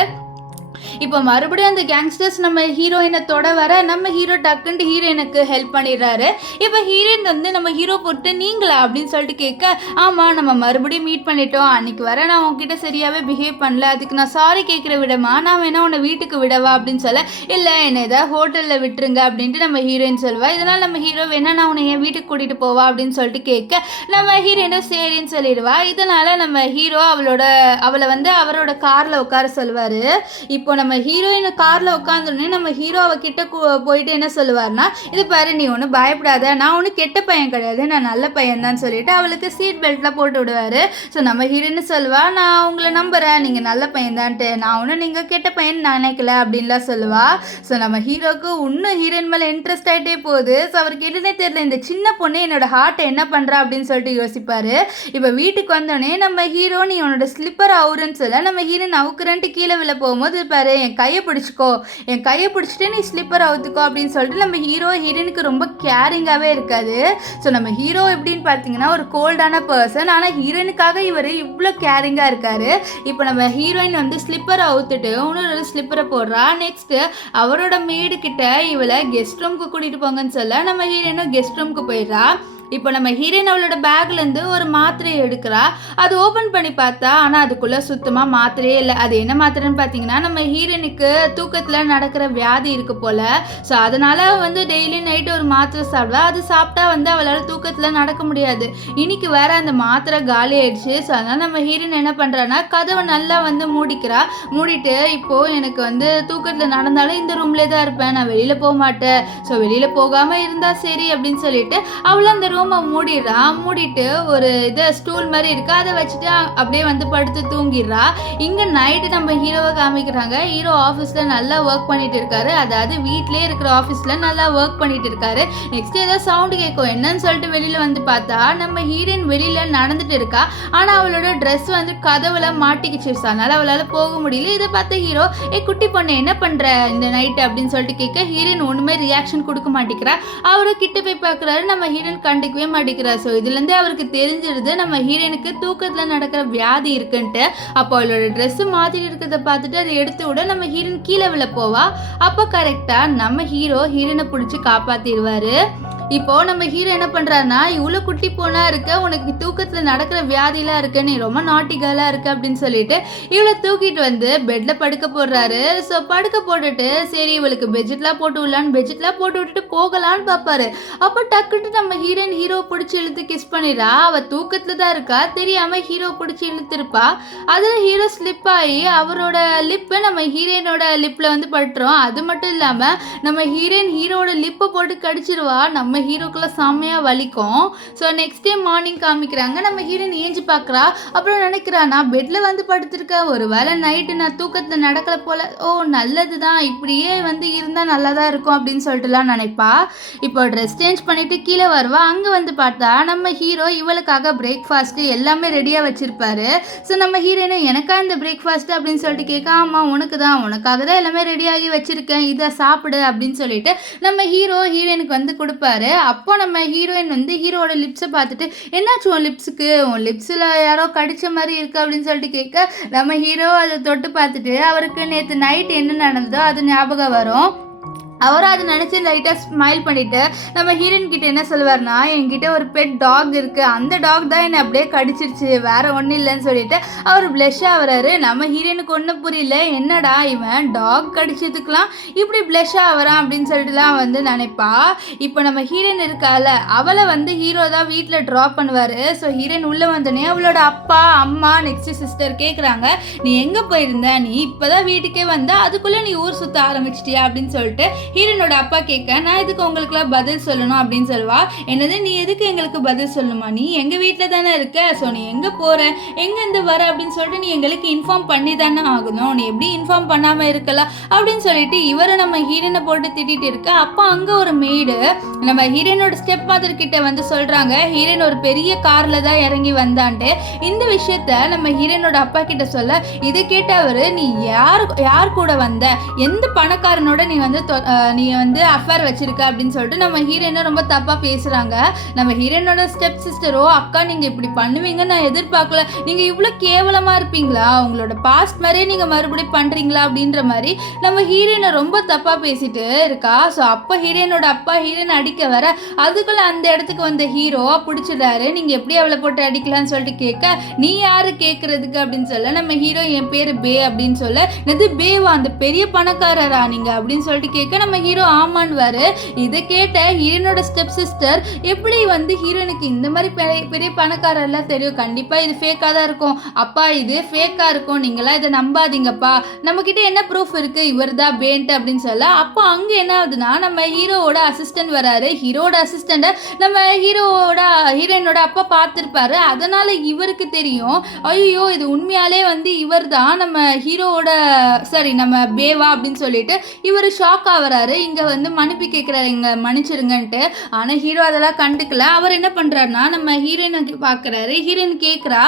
இப்போ மறுபடியும் அந்த கேங்ஸ்டர்ஸ் நம்ம ஹீரோயினை தொட வர, நம்ம ஹீரோ டக்குன்ட்டு ஹீரோயினுக்கு ஹெல்ப் பண்ணிடுறாரு. இப்போ ஹீரோயின் வந்து நம்ம ஹீரோ போட்டு நீங்களா அப்படின்னு சொல்லிட்டு கேட்க, ஆமாம் நம்ம மறுபடியும் மீட் பண்ணிட்டோம், அன்றைக்கி வர நான் உங்ககிட்ட சரியாகவே பிஹேவ் பண்ணல, அதுக்கு நான் சாரி கேட்குற விடமா, நான் வேணா உன்னை வீட்டுக்கு விடவா அப்படின்னு சொல்ல, இல்லை என்னை ஏதாவது ஹோட்டலில் விட்டுருங்க அப்படின்ட்டு நம்ம ஹீரோயின் சொல்லுவா. இதனால் நம்ம ஹீரோ வேணா நான் உன்னை என் வீட்டுக்கு கூட்டிகிட்டு போவா அப்படின்னு சொல்லிட்டு கேட்க, நம்ம ஹீரோயினும் சரின்னு சொல்லிடுவா. இதனால் நம்ம ஹீரோ அவளை வந்து அவரோட காரில் உட்கார சொல்லுவார். இப்போ நம்ம ஹீரோயின் காரில் உட்காந்துடனே நம்ம ஹீரோ அவகிட்ட போயிட்டு என்ன சொல்லுவார்னா, இது பாரு நீ ஒன்றும் பயப்படாத, நான் ஒன்றும் கெட்ட பையன் கிடையாது, நான் நல்ல பையன் தான் சொல்லிட்டு அவளுக்கு சீட் பெல்ட்லாம் போட்டு விடுவார். ஸோ நம்ம ஹீரோயின் சொல்லுவா, நான் உங்களை நம்புகிறேன், நீங்கள் நல்ல பையன் தான்ட்டு, நான் ஒன்றும் நீங்கள் கெட்ட பையன் நினைக்கல அப்படின்லாம் சொல்லுவா. ஸோ நம்ம ஹீரோக்கு இன்னும் ஹீரோயின் மேலே இன்ட்ரெஸ்ட் ஆகிட்டே போகுது. ஸோ அவருக்கு எதுனே தெரியல, இந்த சின்ன பொண்ணு என்னோட ஹார்ட்டை என்ன பண்ணுறா அப்படின்னு சொல்லிட்டு யோசிப்பார். இப்போ வீட்டுக்கு வந்தோடனே நம்ம ஹீரோ நீ உன்னோட ஸ்லிப்பர் அவுருன்னு சொல்ல, நம்ம ஹீரோயின் அவுக்குறன்ட்டு கீழே விழ போகும்போது பாரு என் கையை பிடிச்சிட்டு நீ ஸ்லிப்பர் அவுத்துக்கோ அப்படின்னு சொல்லிட்டு நம்ம ஹீரோயினுக்கு ரொம்ப கேரிங்காகவே இருக்காது. ஸோ நம்ம ஹீரோ எப்படின்னு பார்த்தீங்கன்னா ஒரு கோல்டான பர்சன், ஆனால் ஹீரோயினுக்காக இவர் இவ்வளோ கேரிங்காக இருக்காரு. இப்போ நம்ம ஹீரோயின் வந்து ஸ்லிப்பரை அவுத்துட்டு இன்னொரு ஸ்லிப்பரை போடுறா. நெக்ஸ்ட்டு அவரோட மேடு கிட்ட இவளை கெஸ்ட் ரூமுக்கு கூட்டிகிட்டு போங்கன்னு சொல்ல, நம்ம ஹீரோயினும் கெஸ்ட் ரூமுக்கு போயிடுறா. இப்போ நம்ம ஹீரோயின் அவளோட பேக்லேருந்து ஒரு மாத்திரையை எடுக்கிறா. அது ஓப்பன் பண்ணி பார்த்தா ஆனால் அதுக்குள்ளே சுத்தமாக மாத்திரையே இல்லை. அது என்ன மாத்திரைன்னு பார்த்தீங்கன்னா, நம்ம ஹீரோயினுக்கு தூக்கத்தில் நடக்கிற வியாதி இருக்கு போல். ஸோ அதனால் வந்து டெய்லி நைட்டு ஒரு மாத்திரை சாப்பிடுவா. அது சாப்பிட்டா வந்து அவளால் தூக்கத்தில் நடக்க முடியாது. இன்னைக்கு வேற அந்த மாத்திரை காலி ஆயிடுச்சு. ஸோ அதனால் நம்ம ஹீரோயின் என்ன பண்ணுறான்னா, கதவை நல்லா வந்து மூடிட்டு இப்போது எனக்கு வந்து தூக்கத்தில் நடந்தாலும் இந்த ரூம்லேயே தான் இருப்பேன், நான் வெளியில் போக மாட்டேன், ஸோ வெளியில் போகாமல் இருந்தால் சரி அப்படின்னு சொல்லிட்டு அவளை அந்த ரூமை மூடிட்டு ஒரு ஸ்டூல் மாதிரி இருக்கு, அதை வச்சுட்டு அப்படியே வந்து படுத்து தூங்கிடுறா. இங்க நைட்டு நம்ம ஹீரோவை காமிக்கிறாங்க. ஹீரோ ஆஃபீஸ்ல நல்லா ஒர்க் பண்ணிட்டு இருக்காரு, அதாவது வீட்லயே இருக்கிற ஆஃபீஸ்ல நல்லா ஒர்க் பண்ணிட்டு இருக்காரு. நெக்ஸ்ட் ஏதோ சவுண்டு கேட்கும், என்னன்னு சொல்லிட்டு வெளியில வந்து பார்த்தா நம்ம ஹீரோயின் வெளியில நடந்துட்டு இருக்கா. ஆனா அவளோட ட்ரெஸ் வந்து கதவுல மாட்டிக்கிச்சு, அதனால அவளால போக முடியல. இதை பார்த்த ஹீரோ, குட்டி பொண்ணு என்ன பண்ற இந்த நைட்டு அப்படின்னு சொல்லிட்டு கேட்க ஹீரோயின் ஒண்ணுமே ரியாக்ஷன் கொடுக்க மாட்டேங்கிறா. அவரு கிட்ட போய் பார்க்குறாரு, நம்ம ஹீரோயின் கண்டுக்கவே மாட்டேங்கிறா. ஸோ இதுல இருந்தே அவருக்கு தெரிஞ்சிருது நம்ம ஹீரோயினுக்கு தூக்கத்துல நடக்கிற வியாதி இருக்குன்ட்டு. அப்போ அவளோட ட்ரெஸ் மாத்திட்டு இருக்கிறத பார்த்துட்டு அதை எடுத்து விட நம்ம ஹீரோயின் கீழே விழ போவா. அப்போ கரெக்டா நம்ம ஹீரோயினை பிடிச்சி காப்பாத்திடுவாரு. இப்போ நம்ம ஹீரோ என்ன பண்றாருன்னா, இவ்வளோ குட்டி பொண்ணா இருக்க, உனக்கு தூக்கத்துல நடக்கிற வியாதிலாம் இருக்கு, நீ ரொம்ப நாட்டி கேர்லா இருக்கு அப்படின்னு சொல்லிட்டு இவளை தூக்கிட்டு வந்து பெட்ல படுக்க போடுறாரு. ஸோ படுக்க போட்டுட்டு சரி இவளுக்கு பெட்ஷீட்லாம் போட்டு விடலான்னு பெட்ஷீட்லாம் போட்டு விட்டுட்டு போகலான்னு பார்ப்பாரு. அப்போ டக்குட்டு நம்ம ஹீரோ பிடிச்சி இழுத்து கிஸ் பண்ணிடுறா. அவ தூக்கத்துல தான் இருக்கா, தெரியாம ஹீரோ பிடிச்சி இழுத்துருப்பா. அதுல ஹீரோ ஸ்லிப் ஆகி அவரோட லிப்பு நம்ம ஹீரோயினோட லிப்ல வந்து பட்டுரும். அது மட்டும் இல்லாம நம்ம ஹீரோட லிப்பை போட்டு கடிச்சிருவா. நம்ம ஹீரோக்குள்ள செம்மையா வலிக்கும். ஸோ நெக்ஸ்ட் டே மார்னிங் காமிக்கிறாங்க. நம்ம ஹீரோயின் ஏஞ்சி பார்க்குறா. அப்புறம் நினைக்கிறா, நான் பெட்ல வந்து படுத்திருக்கேன், ஒரு வேளை நைட்டு நான் தூக்கத்தில் நடக்கல போல, ஓ நல்லது தான், இப்படியே வந்து இருந்தால் நல்லா தான் இருக்கும் அப்படின்னு சொல்லிட்டுலாம் நினைப்பா. இப்போ ட்ரெஸ் சேஞ்ச் பண்ணிட்டு கீழே வருவா. அங்கே வந்து பார்த்தா நம்ம ஹீரோ இவளுக்காக பிரேக்ஃபாஸ்ட்டு எல்லாமே ரெடியாக வச்சிருப்பாரு. ஸோ நம்ம ஹீரோயினை எனக்கா இந்த பிரேக்ஃபாஸ்ட்டு அப்படின்னு சொல்லிட்டு கேட்க, ஆமாம் உனக்கு தான், உனக்காக தான் எல்லாமே ரெடியாகி வச்சிருக்கேன், இதை சாப்பிடு அப்படின்னு சொல்லிட்டு நம்ம ஹீரோயினுக்கு வந்து கொடுப்பாரு. அப்போ நம்ம ஹீரோயின் வந்து ஹீரோட லிப்ஸை பார்த்துட்டு, என்னாச்சு உன் லிப்ஸுக்கு, உன் லிப்ஸில் யாரோ கடிச்ச மாதிரி இருக்கு அப்படின்னு சொல்லிட்டு கேட்க, நம்ம ஹீரோ அதை தொட்டு பார்த்துட்டு அவருக்கு நேற்று நைட் என்ன நடந்ததோ அது ஞாபகம் வரும். அவரும் அதை நினச்சி லைட்டாக ஸ்மைல் பண்ணிவிட்டு நம்ம ஹீரோயின் கிட்ட என்ன சொல்லுவார்னா, என்கிட்ட ஒரு பெட் டாக் இருக்குது, அந்த டாக் தான் என்னை அப்படியே கடிச்சிருச்சு, வேறு ஒன்றும் இல்லைன்னு சொல்லிட்டு அவர் ப்ளஷ் ஆகிறாரு. நம்ம ஹீரோயினுக்கு ஒன்றும் புரியல, என்னடா இவன் டாக் கடிச்சதுக்கெலாம் இப்படி ப்ளஷ் ஆகிறான் அப்படின்னு சொல்லிட்டுலாம் வந்து நினைப்பா. இப்போ நம்ம ஹீரோயின் இருக்கால, அவளை வந்து ஹீரோ தான் வீட்டில் ட்ராப் பண்ணுவார். ஸோ ஹீரோயின் உள்ளே வந்தோடனே அவளோட அப்பா அம்மா நெக்ஸ்ட் சிஸ்டர் கேட்குறாங்க, நீ எங்கே போயிருந்த, நீ இப்போ தான் வீட்டுக்கே வந்த, அதுக்குள்ளே நீ ஊர் சுற்ற ஆரம்பிச்சிட்டியா அப்படின்னு சொல்லிட்டு ஹீரோனோட அப்பா கேட்க, நான் எதுக்கு உங்களுக்குலாம் பதில் சொல்லணும் அப்படின்னு சொல்லுவா. என்னது நீ எதுக்கு எங்களுக்கு பதில் சொல்லணுமா, நீ எங்கள் வீட்டில் தானே இருக்க, ஸோ நீ எங்கே போகிற எங்கேருந்து வர அப்படின்னு சொல்லிட்டு நீ எங்களுக்கு இன்ஃபார்ம் பண்ணி தானே ஆகணும், நீ எப்படி இன்ஃபார்ம் பண்ணாமல் இருக்கலாம் அப்படின்னு சொல்லிட்டு இவரை நம்ம ஹீரோனை போட்டு திட்டிகிட்டு இருக்க. அப்போ அங்கே ஒரு மெய்டு நம்ம ஹீரோனோட ஸ்டெப் மதர் கிட்ட வந்து சொல்கிறாங்க, ஹீரோயின் ஒரு பெரிய காரில் தான் இறங்கி வந்தான்ட்டு. இந்த விஷயத்த நம்ம ஹீரோனோட அப்பா கிட்ட சொல்ல, இதை கேட்டவர், நீ யார் கூட வந்த, எந்த பணக்காரனோட நீ வந்து அஃபேர் வச்சிருக்க அப்படின்னு சொல்லிட்டு நம்ம ஹீரோயினை ரொம்ப தப்பாக பேசுகிறாங்க. நம்ம ஹீரோயினோட ஸ்டெப் சிஸ்டரோ, அக்கா நீங்கள் இப்படி பண்ணுவீங்கன்னு நான் எதிர்பார்க்கல, நீங்கள் இவ்வளோ கேவலமாக இருப்பீங்களா, உங்களோட பாஸ்ட் மாதிரியே நீங்கள் மறுபடியும் பண்ணுறீங்களா அப்படின்ற மாதிரி நம்ம ஹீரோயினை ரொம்ப தப்பாக பேசிட்டு இருக்கா. ஸோ அப்போ ஹீரோயினோட அப்பா ஹீரோயின் அடிக்க வர, அதுக்குள்ளே அந்த இடத்துக்கு வந்த ஹீரோ பிடிச்சிடாரு. நீங்கள் எப்படி அவளை போட்டு அடிக்கலான்னு சொல்லிட்டு கேட்க, நீ யார் கேட்குறதுக்கு அப்படின்னு சொல்ல நம்ம ஹீரோ, என் பேர் பே அப்படின்னு சொல்ல, இது பேவா, அந்த பெரிய பணக்காரரா நீங்கள் அப்படின்னு சொல்லிட்டு கேட்க நம்ம ஹீரோ ஆமான்வாரு. இதை கேட்ட ஹீரோனோட ஸ்டெப் சிஸ்டர், எப்படி வந்து ஹீரோனுக்கு இந்த மாதிரி பெரிய பணக்காரெல்லாம் தெரியும், கண்டிப்பாக இது ஃபேக்காக தான் இருக்கும், அப்பா இது ஃபேக்காக இருக்கும், நீங்களாம் இதை நம்பாதீங்கப்பா, நம்மக்கிட்ட என்ன ப்ரூஃப் இருக்குது, இவர் தான் பேன்ட்டு அப்படின்னு சொல்ல. அப்போ அங்கே என்ன ஆகுதுன்னா, நம்ம ஹீரோவோட அசிஸ்டன்ட் வராரு. ஹீரோட அசிஸ்டண்ட்டை நம்ம ஹீரோயினோட அப்பா பார்த்துருப்பாரு. அதனால் இவருக்கு தெரியும், ஐயோ இது உண்மையாலே வந்து இவர் தான் நம்ம நம்ம பேவா அப்படின்னு சொல்லிட்டு இவர் ஷாக் ஆகிறாரு. இங்கே வந்து மன்னிப்பு கேட்குறாரு, இங்கே மன்னிச்சிருங்கன்ட்டு. ஆனால் ஹீரோ அதெல்லாம் கண்டுக்கல. அவர் என்ன பண்ணுறாருன்னா, நம்ம ஹீரோயினை பார்க்குறாரு. ஹீரோயின் கேட்குறா,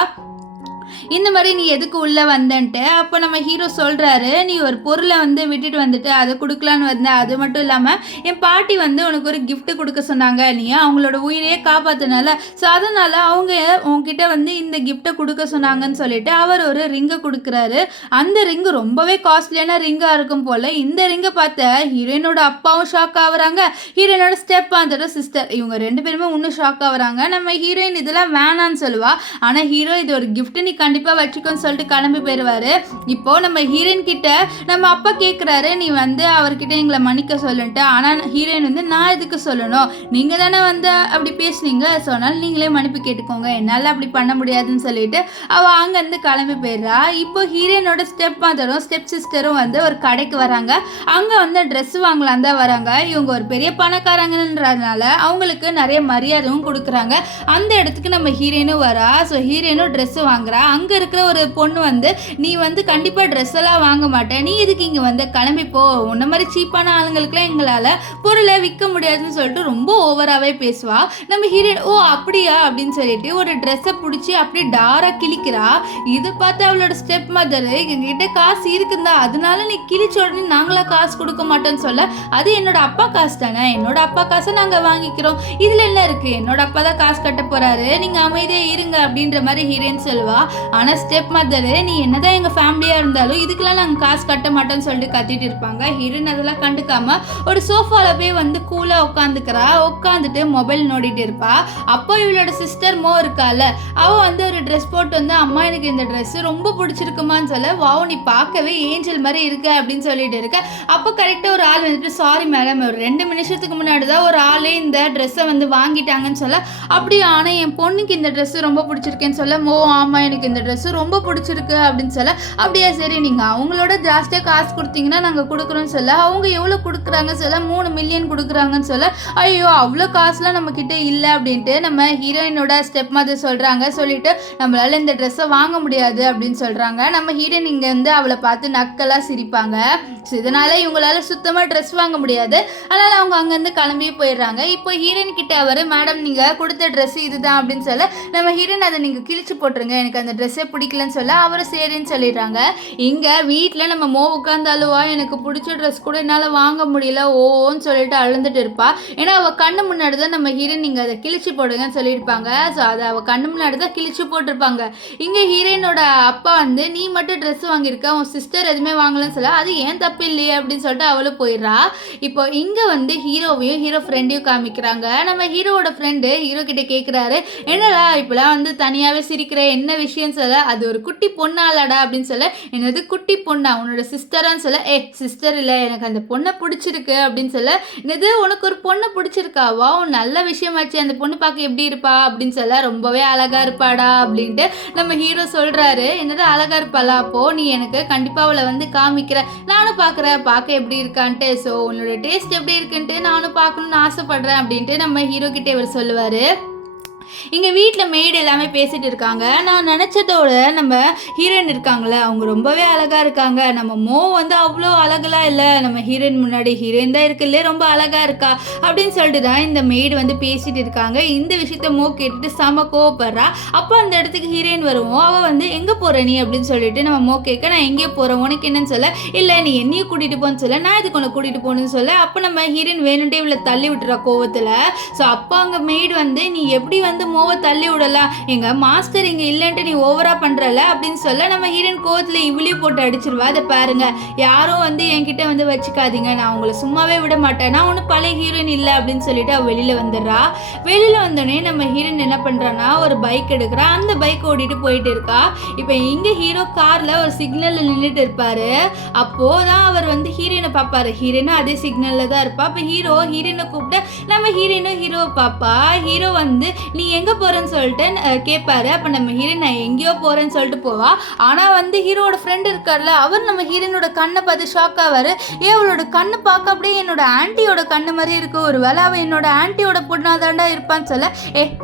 இந்த மாதிரி நீ எதுக்கு உள்ளே வந்தன்ட்டு. அப்போ நம்ம ஹீரோ சொல்கிறாரு, நீ ஒரு பொருளை வந்து விட்டுட்டு வந்துட்டு அதை கொடுக்கலான்னு வந்தேன், அது மட்டும் இல்லாமல் என் பாட்டி வந்து உனக்கு ஒரு கிஃப்ட்டு கொடுக்க சொன்னாங்க, நீ அவங்களோட உயிரையே காப்பாற்றினால, ஸோ அதனால் அவங்க உங்ககிட்ட வந்து இந்த கிஃப்ட்டை கொடுக்க சொன்னாங்கன்னு சொல்லிட்டு அவர் ஒரு ரிங்கை கொடுக்குறாரு. அந்த ரிங்கு ரொம்பவே காஸ்ட்லியான ரிங்காக இருக்கும் போல். இந்த ரிங்கை பார்த்த ஹீரோயினோட அப்பாவும் ஷாக் ஆகுறாங்க, ஹீரோயினோட ஸ்டெப் ஆந்தோட சிஸ்டர், இவங்க ரெண்டு பேருமே இன்னும் ஷாக் ஆகுறாங்க. நம்ம ஹீரோயின் இதெல்லாம் வேணான்னு சொல்லுவா. ஆனால் ஹீரோ இது ஒரு கிஃப்ட்டு, நீ கண்டிப்பாக வச்சுக்கோன்னு சொல்லிட்டு கிளம்பி போயிடுவார். இப்போது நம்ம ஹீரோயின் கிட்ட நம்ம அப்பா கேட்குறாரு, நீ வந்து அவர்கிட்ட எங்களை மன்னிக்க சொல்லுன்ட்டு. ஆனால் ஹீரோயின் வந்து நான் எதுக்கு சொல்லணும், நீங்கள் தானே வந்து அப்படி பேசுனீங்க, சொன்னால் நீங்களே மன்னிப்பு கேட்டுக்கோங்க, என்னால் அப்படி பண்ண முடியாதுன்னு சொல்லிட்டு அவள் அங்கேருந்து கிளம்பி போயிடுறா. இப்போ ஹீரோயினோட ஸ்டெப் மதரும் ஸ்டெப் சிஸ்டரும் வந்து ஒரு கடைக்கு வராங்க. அங்கே வந்து ட்ரெஸ் வாங்கலாம் தான் வராங்க. இவங்க ஒரு பெரிய பணக்காரங்கன்றதுனால அவங்களுக்கு நிறைய மரியாதையும் கொடுக்குறாங்க. அந்த இடத்துக்கு நம்ம ஹீரோயினும் வரா. ஸோ ஹீரோயினும் ட்ரெஸ்ஸு வாங்குறா. அங்கே இருக்கிற ஒரு பொண்ணு வந்து, நீ வந்து கண்டிப்பாக ட்ரெஸ் எல்லாம் வாங்க மாட்டேன், நீ எதுக்கு இங்கே வந்து கிளம்பிப்போ, உன்ன மாதிரி சீப்பான ஆளுங்களுக்குலாம் எங்களால் பொருளை விற்க முடியாதுன்னு சொல்லிட்டு ரொம்ப ஓவராகவே பேசுவா. நம்ம ஹீரோயின் ஓ அப்படியா அப்படின்னு சொல்லிட்டு ஒரு ட்ரெஸ்ஸை பிடிச்சி அப்படியே டாராக கிழிக்கிறா. இது பார்த்து அவளோட ஸ்டெப் மதர், எங்ககிட்ட காசு இருக்குந்தா, அதனால நீ கிழிச்ச உடனே நாங்களா காசு கொடுக்க மாட்டோன்னு சொல்ல, அது என்னோட அப்பா காசு தானே, என்னோட அப்பா காசை நாங்கள் வாங்கிக்கிறோம், இதில் என்ன இருக்குது, என்னோட அப்பா தான் காசு கட்ட போகிறாரு, நீங்கள் அமைதியாக இருங்க அப்படின்ற மாதிரி ஹீரோயின் சொல்லுவா. ஆனால் ஸ்டெப் மதர், நீ என்னதான் எங்கள் ஃபேமிலியாக இருந்தாலும் இதுக்கெல்லாம் நாங்கள் காசு கட்ட மாட்டோம்னு சொல்லிட்டு கத்திட்டு இருப்பாங்க. ஹீரோயின் அதெல்லாம் கண்டுக்காம ஒரு சோஃபாவில் போய் வந்து கூலாக உட்காந்துக்கிறா. உட்காந்துட்டு மொபைல் நோண்டிட்டு இருப்பா. அப்போ இவளோட சிஸ்டர் மோ இருக்கால, அவள் வந்து ஒரு ட்ரெஸ் போட்டு வந்து, அம்மா எனக்கு இந்த ட்ரெஸ் ரொம்ப பிடிச்சிருக்குமான்னு சொல்ல, வாவ் நீ பார்க்கவே ஏஞ்சல் மாதிரி இருக்க அப்படின்னு சொல்லிட்டு இருக்க. அப்போ கரெக்டாக ஒரு ஆள் வந்துட்டு, சாரி மேடம், ஒரு 2 நிமிஷத்துக்கு முன்னாடி தான் ஒரு ஆளே இந்த ட்ரெஸ்ஸை வந்து வாங்கிட்டாங்கன்னு சொல்ல, அப்படியே ஆனால் என் பொண்ணுக்கு இந்த ட்ரெஸ்ஸு ரொம்ப பிடிச்சிருக்கேன்னு சொல்ல, மோ ஆமாம் எனக்கு இந்த ட்ரெஸ்ஸு ரொம்ப பிடிச்சிருக்கு அப்படின்னு சொல்ல, அப்படியே சரி நீங்கள் அவங்களோட ஜாஸ்தியாக காசு கொடுத்தீங்கன்னா நாங்கள் கொடுக்குறோன்னு சொல்ல, அவங்க எவ்வளோ கொடுக்குறாங்க சொல்ல, 3 மில்லியன் கொடுக்குறாங்கன்னு சொல்ல, ஐயோ அவ்வளோ காசுலாம் நம்மக்கிட்ட இல்லை அப்படின்ட்டு நம்ம ஹீரோயினோட ஸ்டெப் மதர் சொல்கிறாங்க. சொல்லிட்டு நம்மளால் இந்த ட்ரெஸ்ஸை வாங்க முடியாது அப்படின்னு சொல்கிறாங்க. நம்ம ஹீரோயின் இங்கே வந்து அவளை பார்த்து நக்கலாக சிரிப்பாங்க. ஸோ இதனால் இவங்களால சுத்தமாக ட்ரெஸ் வாங்க முடியாது. அதனால் அவங்க அங்கேருந்து கிளம்பியே போயிடுறாங்க. இப்போ ஹீரோயின் கிட்ட அவர், மேடம் நீங்கள் கொடுத்த ட்ரெஸ் இதுதான் அப்படின்னு சொல்ல, நம்ம ஹீரோயின் அதை நீங்கள் கிழிச்சு போட்டுருங்க, எனக்கு அந்த ட்ரெஸ்ஸே பிடிக்கலன்னு சொல்ல, அவரும் சரின்னு சொல்லிடுறாங்க. இங்கே வீட்டில் நம்ம மோ உட்காந்து அழுவா, எனக்கு பிடிச்ச ட்ரெஸ் கூட என்னால் வாங்க முடியல ஓன்னு சொல்லிட்டு அழுந்துட்டு இருப்பா. ஏன்னா அவள் கண்ணு முன்னாடி தான் நம்ம ஹீரோயின் நீங்கள் அதை கிழிச்சு போடுங்கன்னு சொல்லியிருப்பாங்க. ஸோ அதை அவள் கண்ணு முன்னாடி தான் கிழிச்சு போட்டிருப்பாங்க. இங்கே ஹீரோயினோட அப்பா வந்து, நீ மட்டும் ட்ரெஸ் வாங்கியிருக்க, உன் சிஸ்டர் எதுவுமே வாங்கலன்னு சொல்ல, அது ஏன் தப்பு இல்லையே அப்படின்னு சொல்லிட்டு அவளும் போயிடுறா. இப்போ இங்கே வந்து ஹீரோவையும் ஹீரோ ஃப்ரெண்டையும் காமிக்கிறாங்க. நம்ம ஹீரோவோட ஃப்ரெண்டு ஹீரோ கிட்ட கேட்குறாரு, என்னடா இப்போலாம் வந்து தனியாகவே சிரிக்கிற, என்ன விஷயம்னு சொல்ல, அது ஒரு குட்டி பொண்ணாலடா அப்படின்னு சொல்ல, என்னது குட்டி பொண்ணா, உன்னோட சிஸ்டரான்னு சொல்ல, சிஸ்டர் இல்லை எனக்கு அந்த பொண்ணை பிடிச்சிருக்கு அப்படின்னு சொல்ல, என்னது உனக்கு ஒரு பொண்ணை பிடிச்சிருக்காவா, நல்ல விஷயமாச்சு, அந்த பொண்ணு பார்க்க எப்படி இருப்பா அப்படின்னு சொல்ல, ரொம்பவே அழகாக இருப்பாடா அப்படின்ட்டு நம்ம ஹீரோ சொல்கிறாரு. என்னது அழகாக இருப்பாளா, அப்போது நீ எனக்கு கண்டிப்பாக அவளை வந்து காமிக்கிற, நானும் பார்க்குறேன் பார்க்க எப்படி இருக்கான்ட்டு, ஸோ உன்னோட டேஸ்ட் எப்படி இருக்குன்ட்டு நானும் பார்க்கணுன்னு ஆசைப்படுறேன் அப்படின்ட்டு நம்ம ஹீரோ கிட்டே இவர் சொல்லுவார். இங்கே வீட்டில் மெய்டு எல்லாமே பேசிகிட்டு இருக்காங்க. நான் நினச்சதோட நம்ம ஹீரோயின் இருக்காங்களே அவங்க ரொம்பவே அழகாக இருக்காங்க, நம்ம மோ வந்து அவ்வளோ அழகெல்லாம் இல்லை, நம்ம ஹீரோயின் முன்னாடி ஹீரோயின் தான் இருக்குல்ல ரொம்ப அழகாக இருக்கா அப்படின்னு சொல்லிட்டு தான் இந்த மெய்டு வந்து பேசிகிட்டு இருக்காங்க. இந்த விஷயத்த மோ கேட்டுட்டு செம கோவப்படுறா. அப்போ அந்த இடத்துக்கு ஹீரோயின் வருவோம். அவள் வந்து எங்கே போகிற நீ அப்படின்னு சொல்லிட்டு நம்ம மோ கேட்க, நான் எங்கேயோ போகிறேன் உனக்கு என்னன்னு சொல்ல, இல்லை நீ என்னையும் கூட்டிகிட்டு போன்னு சொல்ல, நான் இதுக்கு உன்னை கூட்டிகிட்டு போகணுன்னு சொல்ல, அப்போ நம்ம ஹீரோயின் வேணுன்ட்டே இவளை தள்ளி விட்டுறா கோவத்தில். ஸோ அப்போ அங்கே மெய்டு வந்து, நீ எப்படி வந்து மோவை தள்ளி விடலாம், எங்க மாஸ்டர் இங்க இல்லன்ட்டு நீ ஓவரா பண்றல அப்படின்னு சொல்ல, நம்ம ஹீரோயின் கோவத்துல இவளையும் போட்டு அடிச்சிருவா. அதை பாருங்க, யாரும் வந்து என்கிட்ட வந்து வச்சுக்காதீங்க, நான் உங்களை சும்மாவே விட மாட்டேன், நான் ஒன்றும் பழைய ஹீரோயின் இல்லை அப்படின்னு சொல்லிட்டு அவள் வெளியில வந்துடுறா. வெளியில வந்தோடனே நம்ம ஹீரோயின் என்ன பண்றான்னா ஒரு பைக் எடுக்கிறா. அந்த பைக் ஓடிட்டு போயிட்டு இருக்கா. இப்போ இங்க ஹீரோ கார்ல ஒரு சிக்னல்ல நின்றுட்டு இருப்பாரு. அப்போதான் அவர் வந்து ஹீரோயினை பார்ப்பாரு. ஹீரோயினும் அதே சிக்னல்ல தான் இருப்பா. இப்போ ஹீரோயினை கூப்பிட்டு நம்ம ஹீரோயினும் ஹீரோவை பார்ப்பா. ஹீரோ வந்து நீ எங்கே போகிறேன்னு சொல்லிட்டு கேட்பாரு. அப்போ நம்ம ஹீரோயின் நான் எங்கேயோ போகிறேன்னு சொல்லிட்டு போவா. ஆனால் வந்து ஹீரோட ஃப்ரெண்ட் இருக்கார்ல, அவர் நம்ம ஹீரோயினோட கண்ணை பார்த்து ஷாக் ஆவார். அவளோட கண்ணு பார்க்க அப்படியே என்னோட ஆன்ட்டியோட கண்ணு மாதிரி இருக்கு, ஒரு வேளை அவள் என்னோட ஆன்ட்டியோட பொண்ணாதாண்டா இருப்பான்னு சொல்ல,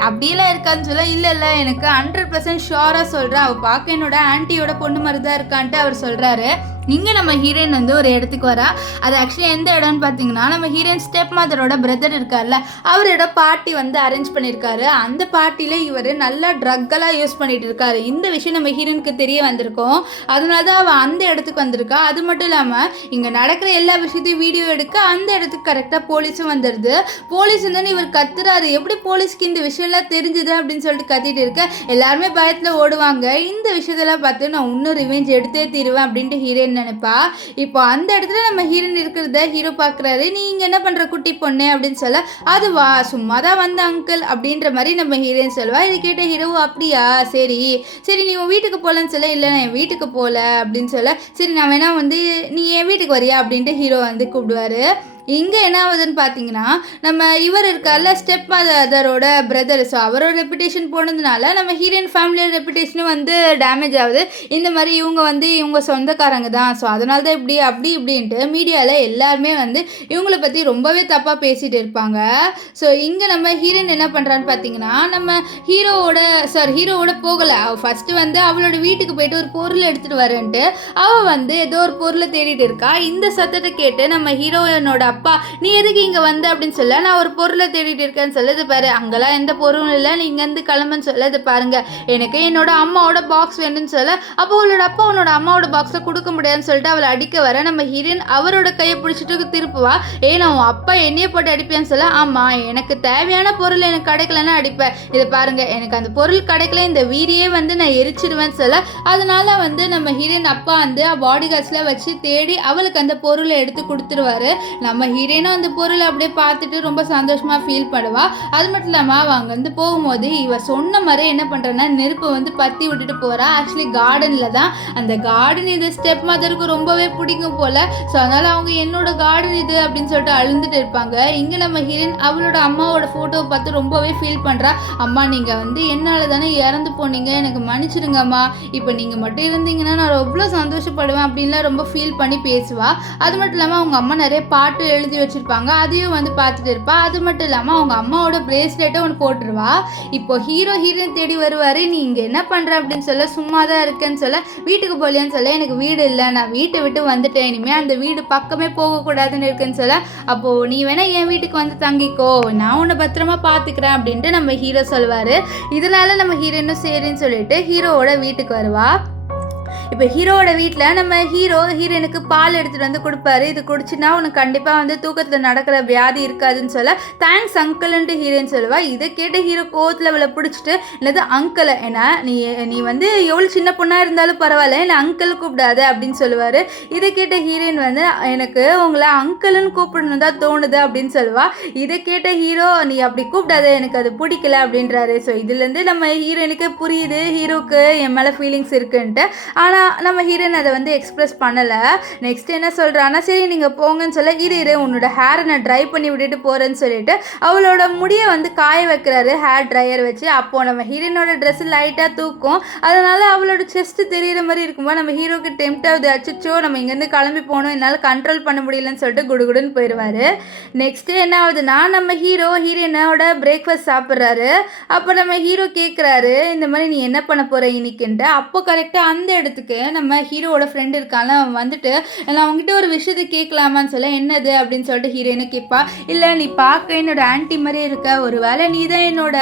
அப்படியெல்லாம் இருக்கான்னு சொல்ல, இல்லை இல்லை எனக்கு 100% ஷுவராக சொல்கிறேன், அவள் பார்க்க என்னோட ஆன்ட்டியோட பொண்ணு மாதிரி தான் இருக்கான்ட்டு அவர் சொல்கிறாரு. இங்கே நம்ம ஹீரோயின் வந்து ஒரு இடத்துக்கு வரா. அது ஆக்சுவலி எந்த இடம்னு பார்த்தீங்கன்னா, நம்ம ஹீரோயின் ஸ்டெப் மதரோட பிரதர் இருக்கார்ல, அவரோட பார்ட்டி வந்து அரேஞ்ச் பண்ணியிருக்காரு. அந்த பார்ட்டியில் இவர் நல்லா ட்ரக்கெல்லாம் யூஸ் பண்ணிட்டு இருக்காரு. இந்த விஷயம் நம்ம ஹீரோயினுக்கு தெரிய வந்திருக்கோம். அதனால தான் அவள் அந்த இடத்துக்கு வந்திருக்கா. அது மட்டும் இல்லாமல் இங்கே நடக்கிற எல்லா விஷயத்தையும் வீடியோ எடுக்க அந்த இடத்துக்கு கரெக்டாக போலீஸும் வந்துடுது. போலீஸ் வந்து இவர் கத்துறாரு, எப்படி போலீஸ்க்கு இந்த விஷயம்லாம் தெரிஞ்சுது அப்படின்னு சொல்லிட்டு கத்திட்டு இருக்க, எல்லாருமே பயத்தில் ஓடுவாங்க. இந்த விஷயத்தெல்லாம் பார்த்து நான் இன்னும் ரிவெஞ்ச் எடுத்தே தீருவேன் அப்படின்ட்டு ஹீரோயின் அப்படின்னு நினைப்பா. இப்போ அந்த இடத்துல நம்ம ஹீரோயின் இருக்கிறத ஹீரோ பார்க்குறாரு. நீ இங்கே என்ன பண்ணுற குட்டி பொண்ணு அப்படின்னு சொல்ல, அதுவா சும்மா தான் வந்த அங்கிள் அப்படின்ற மாதிரி நம்ம ஹீரோயின் சொல்லுவா. இது கேட்ட ஹீரோ அப்படியா சரி சரி நீ உன் வீட்டுக்கு போகலன்னு சொல்ல, இல்லை நான் என் வீட்டுக்கு போகல அப்படின்னு சொல்ல, சரி நான் வேணா வந்து நீ என் வீட்டுக்கு வரியா அப்படின்ட்டு ஹீரோ வந்து கூப்பிடுவாரு. இங்கே என்ன ஆகுதுன்னு பார்த்தீங்கன்னா, நம்ம இவர் இருக்கார்ல ஸ்டெப் மதரோட பிரதர். ஸோ அவரோட ரெப்புடேஷன் போனதுனால நம்ம ஹீரோயின் ஃபேமிலியோட ரெப்புடேஷனும் வந்து டேமேஜ் ஆகுது. இந்த மாதிரி இவங்க வந்து இவங்க சொந்தக்காரங்க தான், ஸோ அதனால தான் இப்படி அப்படி இப்படின்ட்டு மீடியாவில் எல்லாருமே வந்து இவங்கள பற்றி ரொம்பவே தப்பாக பேசிகிட்டு இருப்பாங்க. ஸோ இங்கே நம்ம ஹீரோயின் என்ன பண்ணுறான்னு பார்த்தீங்கன்னா, நம்ம ஹீரோவோட போகலை. அவள் ஃபஸ்ட்டு வந்து அவளோட வீட்டுக்கு போயிட்டு ஒரு பொருள் எடுத்துகிட்டு வரேன்ட்டு அவள் வந்து ஏதோ ஒரு பொருளை தேடிட்டு இருக்கா. இந்த சத்தத்தை கேட்டு நம்ம ஹீரோயினோட அப்பா, நீ எதுக்கு இங்கே வந்த அப்படின்னு சொல்ல, நான் ஒரு பொருளை தேடிட்டு இருக்கேன்னு சொல்லுது பாரு, அங்கெல்லாம் எந்த பொருளும் இல்லை, நீ இங்கேருந்து கிளம்புன்னு சொல்ல, இது பாருங்க எனக்கு என்னோட அம்மாவோட பாக்ஸ் வேணும்னு சொல்ல, அப்போ அவளோட அப்பா உன்னோட அம்மாவோட பாக்ஸை கொடுக்க முடியாதுன்னு சொல்லிட்டு அவளை அடிக்க வர நம்ம ஹீரோயின் அவரோட கையை பிடிச்சிட்டு திருப்புவா. நான் உன் அப்பா என்னையே போட்டு அடிப்பேன்னு சொல்ல, ஆமாம் எனக்கு தேவையான பொருள் எனக்கு கிடைக்கலன்னா அடிப்பேன், இதை பாருங்க எனக்கு அந்த பொருள் கிடைக்கல, இந்த வீரியே வந்து நான் எரிச்சிடுவேன்னு சொல்ல, அதனால வந்து நம்ம ஹீரோயின் அப்பா வந்து பாடி கார்ட்ஸில் வச்சு தேடி அவளுக்கு அந்த பொருளை எடுத்து கொடுத்துருவாரு. நம்ம ஹீரோயினும் அந்த பொருளை அப்படியே பார்த்துட்டு ரொம்ப சந்தோஷமாக ஃபீல் பண்ணுவா. அது மட்டும் இல்லாமல் அவள் அங்கேருந்து போகும்போது இவ சொன்ன மாதிரி என்ன பண்ணுறேன்னா நெருப்பை வந்து பற்றி விட்டுட்டு போகிறா. ஆக்சுவலி கார்டனில் தான். அந்த கார்டன் இது ஸ்டெப் மதருக்கு ரொம்பவே பிடிக்கும் போல். ஸோ அதனால் அவங்க என்னோட கார்டன் இது அப்படின்னு சொல்லிட்டு அழுந்துட்டு இருப்பாங்க. இங்கே நம்ம ஹீரோயின் அவளோட அம்மாவோட ஃபோட்டோவை பார்த்து ரொம்பவே ஃபீல் பண்ணுறா. அம்மா நீங்கள் வந்து என்னால் தானே இறந்து போனீங்க, எனக்கு மன்னிச்சிடுங்கம்மா, இப்போ நீங்கள் மட்டும் இருந்தீங்கன்னா நான் எவ்வளோ சந்தோஷப்படுவேன் அப்படின்லாம் ரொம்ப ஃபீல் பண்ணி பேசுவா. அது மட்டும் இல்லாமல் அவங்க அம்மா நிறைய பாட்டு எழுதி வச்சிருப்பாங்க, அதையும் வந்து பார்த்துட்டு இருப்பா. அது மட்டும் இல்லாமல் அவங்க அம்மாவோட பிரேஸ்லெட்டை ஒன்று போட்டுருவா. இப்போ ஹீரோயின் தேடி வருவார். நீ இங்கே என்ன பண்ணுற அப்படின்னு சொல்ல, சும்மா தான் இருக்கேன்னு சொல்ல, வீட்டுக்கு போகலையான்னு சொல்ல, எனக்கு வீடு இல்லை, நான் வீட்டை விட்டு வந்துட்டேன், இனிமேல் அந்த வீடு பக்கமே போகக்கூடாதுன்னு இருக்குன்னு சொல்ல, அப்போது நீ வேணா என் வீட்டுக்கு வந்து தங்கிக்கோ, நான் உன்னை பத்திரமா பார்த்துக்கிறேன் அப்படின்ட்டு நம்ம ஹீரோ சொல்லுவார். இதனால நம்ம ஹீரோயினும் சரின்னு சொல்லிட்டு ஹீரோவோட வீட்டுக்கு வருவா. இப்போ ஹீரோவோட வீட்டில் நம்ம ஹீரோயினுக்கு பால் எடுத்துகிட்டு வந்து கொடுப்பாரு. இது குடிச்சுன்னா உனக்கு கண்டிப்பாக வந்து தூக்கத்தில் நடக்கிற வியாதி இருக்காதுன்னு சொல்ல, தேங்க்ஸ் அங்கிள்ன்ட்டு ஹீரோயின் சொல்லுவா. இதை கேட்ட ஹீரோ கோவத்தில் அவளை பிடிச்சிட்டு, என்னது அங்கிள், ஏன்னா நீ வந்து எவ்வளோ சின்ன பொண்ணாக இருந்தாலும் பரவாயில்ல, என்னை அங்கிள் கூப்பிடாத அப்படின்னு சொல்லுவார். இதை கேட்ட ஹீரோயின் வந்து எனக்கு உங்களை அங்கிள்னு கூப்பிடணும் தான் தோணுது அப்படின்னு சொல்லுவா. இதை கேட்ட ஹீரோ, நீ அப்படி கூப்பிடாத, எனக்கு அது பிடிக்கல அப்படின்றாரு. ஸோ இதுலேருந்து நம்ம ஹீரோயினுக்கு புரியுது ஹீரோக்கு என் மேலே ஃபீலிங்ஸ் இருக்குன்ட்டு. ஆனால் நம்ம ஹீரோயின் அதை வந்து எக்ஸ்பிரஸ் பண்ணலை. நெக்ஸ்ட் என்ன சொல்கிறான்னா, சரி நீங்கள் போங்கன்னு சொல்ல, இரு உன்னோட ஹேரை நான் ட்ரை பண்ணி விட்டுட்டு போகிறேன்னு சொல்லிட்டு அவளோட முடியை வந்து காய வைக்கிறாரு ஹேர் ட்ரையர் வச்சு. அப்போது நம்ம ஹீரோயினோட ட்ரெஸ்ஸு லைட்டாக தூக்கும், அதனால் அவளோட செஸ்ட்டு தெரிகிற மாதிரி இருக்கும்போது நம்ம ஹீரோக்கு டெம்ட் ஆகுது. அச்சுச்சோ நம்ம இங்கேருந்து கிளம்பி போகணும், என்னால் கண்ட்ரோல் பண்ண முடியலன்னு சொல்லிட்டு குடுகுடுன்னு போயிடுவார். நெக்ஸ்ட்டு என்ன ஆகுதுன்னா, நம்ம ஹீரோயினோட பிரேக்ஃபாஸ்ட் சாப்பிட்றாரு. அப்போ நம்ம ஹீரோ கேட்குறாரு, இந்த மாதிரி நீ என்ன பண்ண போகிற இன்னைக்குன்ட்டு. அப்போ கரெக்டாக அந்த இடத்துக்கு நம்ம ஹீரோவோட ஃப்ரெண்டு இருக்காங்க வந்துட்டு, நான் அவங்ககிட்ட ஒரு விஷயத்தை கேட்கலாமான்னு சொல்ல, என்னது அப்படின்னு சொல்லிட்டு ஹீரோயினு கேட்பா. இல்லை நீ பார்க்க என்னோட ஆன்ட்டி மாதிரியே இருக்க, ஒரு வேளை நீ தான் என்னோட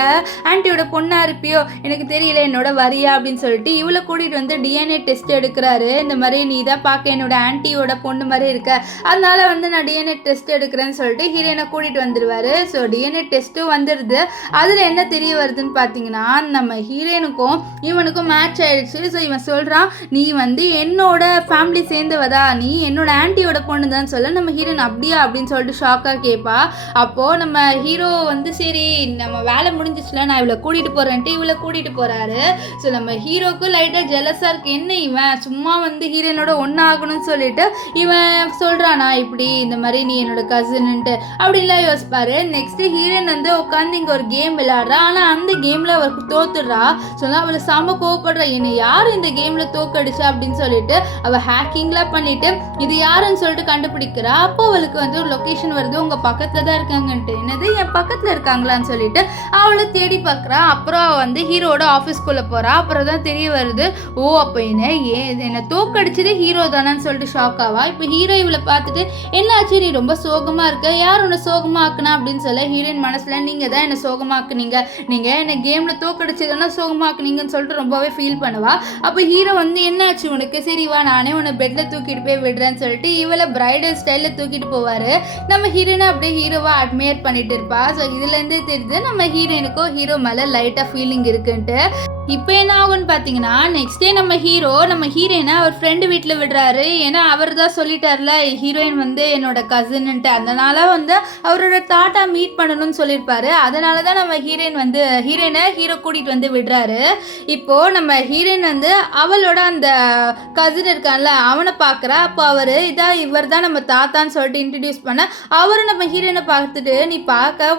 ஆன்ட்டியோட பொண்ணாக இருப்பியோ எனக்கு தெரியல, என்னோட வரியா அப்படின்னு சொல்லிட்டு இவளை கூட்டிகிட்டு வந்து டிஎன்ஏ டெஸ்ட் எடுக்கிறாரு. இந்த மாதிரி நீ தான் பார்க்க என்னோட ஆன்ட்டியோட பொண்ணு மாதிரி இருக்க, அதனால வந்து நான் டிஎன்ஏ டெஸ்ட் எடுக்கிறேன்னு சொல்லிட்டு ஹீரோயினை கூட்டிகிட்டு வந்துடுவார். ஸோ டிஎன்ஏ டெஸ்ட்டும் வந்துடுது. அதில் என்ன தெரிய வருதுன்னு பார்த்தீங்கன்னா, நம்ம ஹீரோயினுக்கும் இவனுக்கும் மேட்ச் ஆயிடுச்சு. ஸோ இவன் சொல்கிறான், நீ வந்து என்னோட ஃபேமிலி சேர்ந்தவதா, நீ என்னோட ஆன்ட்டியோட பொண்ணு தான் சொல்ல, நம்ம ஹீரோயின் அப்படியா அப்படின்னு சொல்லிட்டு ஷாக்காக கேட்பா. அப்போது நம்ம ஹீரோ வந்து சரி நம்ம வேலை முடிஞ்சிச்சுல, நான் இவளை கூட்டிகிட்டு போகிறேன்ட்டு இவளை கூட்டிகிட்டு போகிறாரு. ஸோ நம்ம ஹீரோக்கு லைட்டாக ஜெலஸாக இருக்கு, என்ன இவன் சும்மா வந்து ஹீரோயினோட ஒன்றாகணும்னு சொல்லிட்டு இவன் சொல்கிறானா இப்படி இந்த மாதிரி நீ என்னோட கசின்ன்ட்டு அப்படின்லாம் யோசிப்பாரு. நெக்ஸ்ட்டு ஹீரோயின் வந்து உட்காந்து இங்கே ஒரு கேம் விளையாடுறா. ஆனால் அந்த கேமில் அவருக்கு தோத்துடுறா. ஸோ அவளை செம்ம கோவப்படுறா, என்னை யார் இந்த கேமில் தோக்கடிச்சா அப்படின்னு சொல்லிட்டு அவள் ஹேக்கிங்லாம் பண்ணிட்டு இது யாருன்னு சொல்லிட்டு கண்டுபிடிக்கிறா. அப்போ அவளுக்கு வந்து ஒரு லொக்கேஷன் வருது, உங்கள் பக்கத்தில் தான் இருக்காங்கன்ட்டு. என்னது என் பக்கத்தில் இருக்காங்களான்னு சொல்லிட்டு அவளை தேடி பார்க்குறா. அப்புறம் அவள் வந்து ஹீரோட ஆஃபீஸ்குள்ளே போகிறா. அப்புறம் தான் தெரிய வருது, ஓ அப்போ என்னை தோக்கடிச்சது ஹீரோ தானான்னு சொல்லிட்டு ஷாக் ஆவா. இப்போ ஹீரோ இவளை பார்த்துட்டு, என்னாச்சு நீ ரொம்ப சோகமாக இருக்க, யார் உன்னை சோகமாக ஆக்குனா அப்படின்னு சொல்ல, ஹீரோயின் மனசில் நீங்கள் தான் என்னை சோகமாக்குனீங்க, நீங்கள் என்னை கேமில் தோக்கடிச்சதுன்னா சோகமாக்குனீங்கன்னு சொல்லிட்டு ரொம்பவே ஃபீல் பண்ணுவா. அப்போ ஹீரோ வந்து என்னாச்சு உனக்கு, சரி வா நானே உன்னை பெட்டில் தூக்கிட்டு போய் விடுறேன்னு சொல்லிட்டு இவளை பிரைடல் ஸ்டைலில் தூக்கிட்டு போவார். நம்ம ஹீரோயினை அப்படியே ஹீரோவை அட்மையர் பண்ணிட்டு இருப்பா. ஸோ இதுலேருந்தே தெரியுது நம்ம ஹீரோயினுக்கும் ஹீரோ மேலே லைட்டாக ஃபீலிங் இருக்குன்ட்டு. இப்போ என்ன ஆகும்னு பார்த்தீங்கன்னா நெக்ஸ்ட் டே நம்ம ஹீரோயினை அவர் ஃப்ரெண்டு வீட்டில் விடுறாரு. ஏன்னா அவர் தான் சொல்லிட்டார்ல ஹீரோயின் வந்து என்னோட கசின்ன்ட்டு, அதனால வந்து அவரோட தாத்தா மீட் பண்ணணும்னு சொல்லியிருப்பாரு. அதனால தான் நம்ம ஹீரோயினை ஹீரோ கூட்டிகிட்டு வந்து விடுறாரு. இப்போது நம்ம ஹீரோயின் வந்து அவளோட அந்த கசின் இருக்கான்ல அவனை பார்க்குறா. அப்போ இவர் தான் நம்ம தாத்தான்னு சொல்லிட்டு இன்ட்ரடியூஸ் பண்ண அவரும் நம்ம ஹீரோயினை பார்த்துட்டு நீ பார்க்க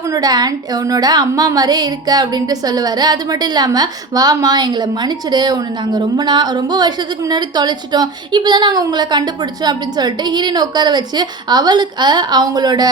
உன்னோட அம்மா மாதிரியே இருக்க அப்படின்ட்டு சொல்லுவார். அது மட்டும் இல்லாமல் வாமா எங்களை மன்னிச்சிடு, ஒன்று நாங்கள் ரொம்ப வருஷத்துக்கு முன்னாடி தொலைச்சிட்டோம், இப்போ தான் நாங்கள் உங்களை கண்டுபிடிச்சோம் அப்படின்னு சொல்லிட்டு ஹீரோயினை உட்கார வச்சு அவளுக்கு அவங்களோட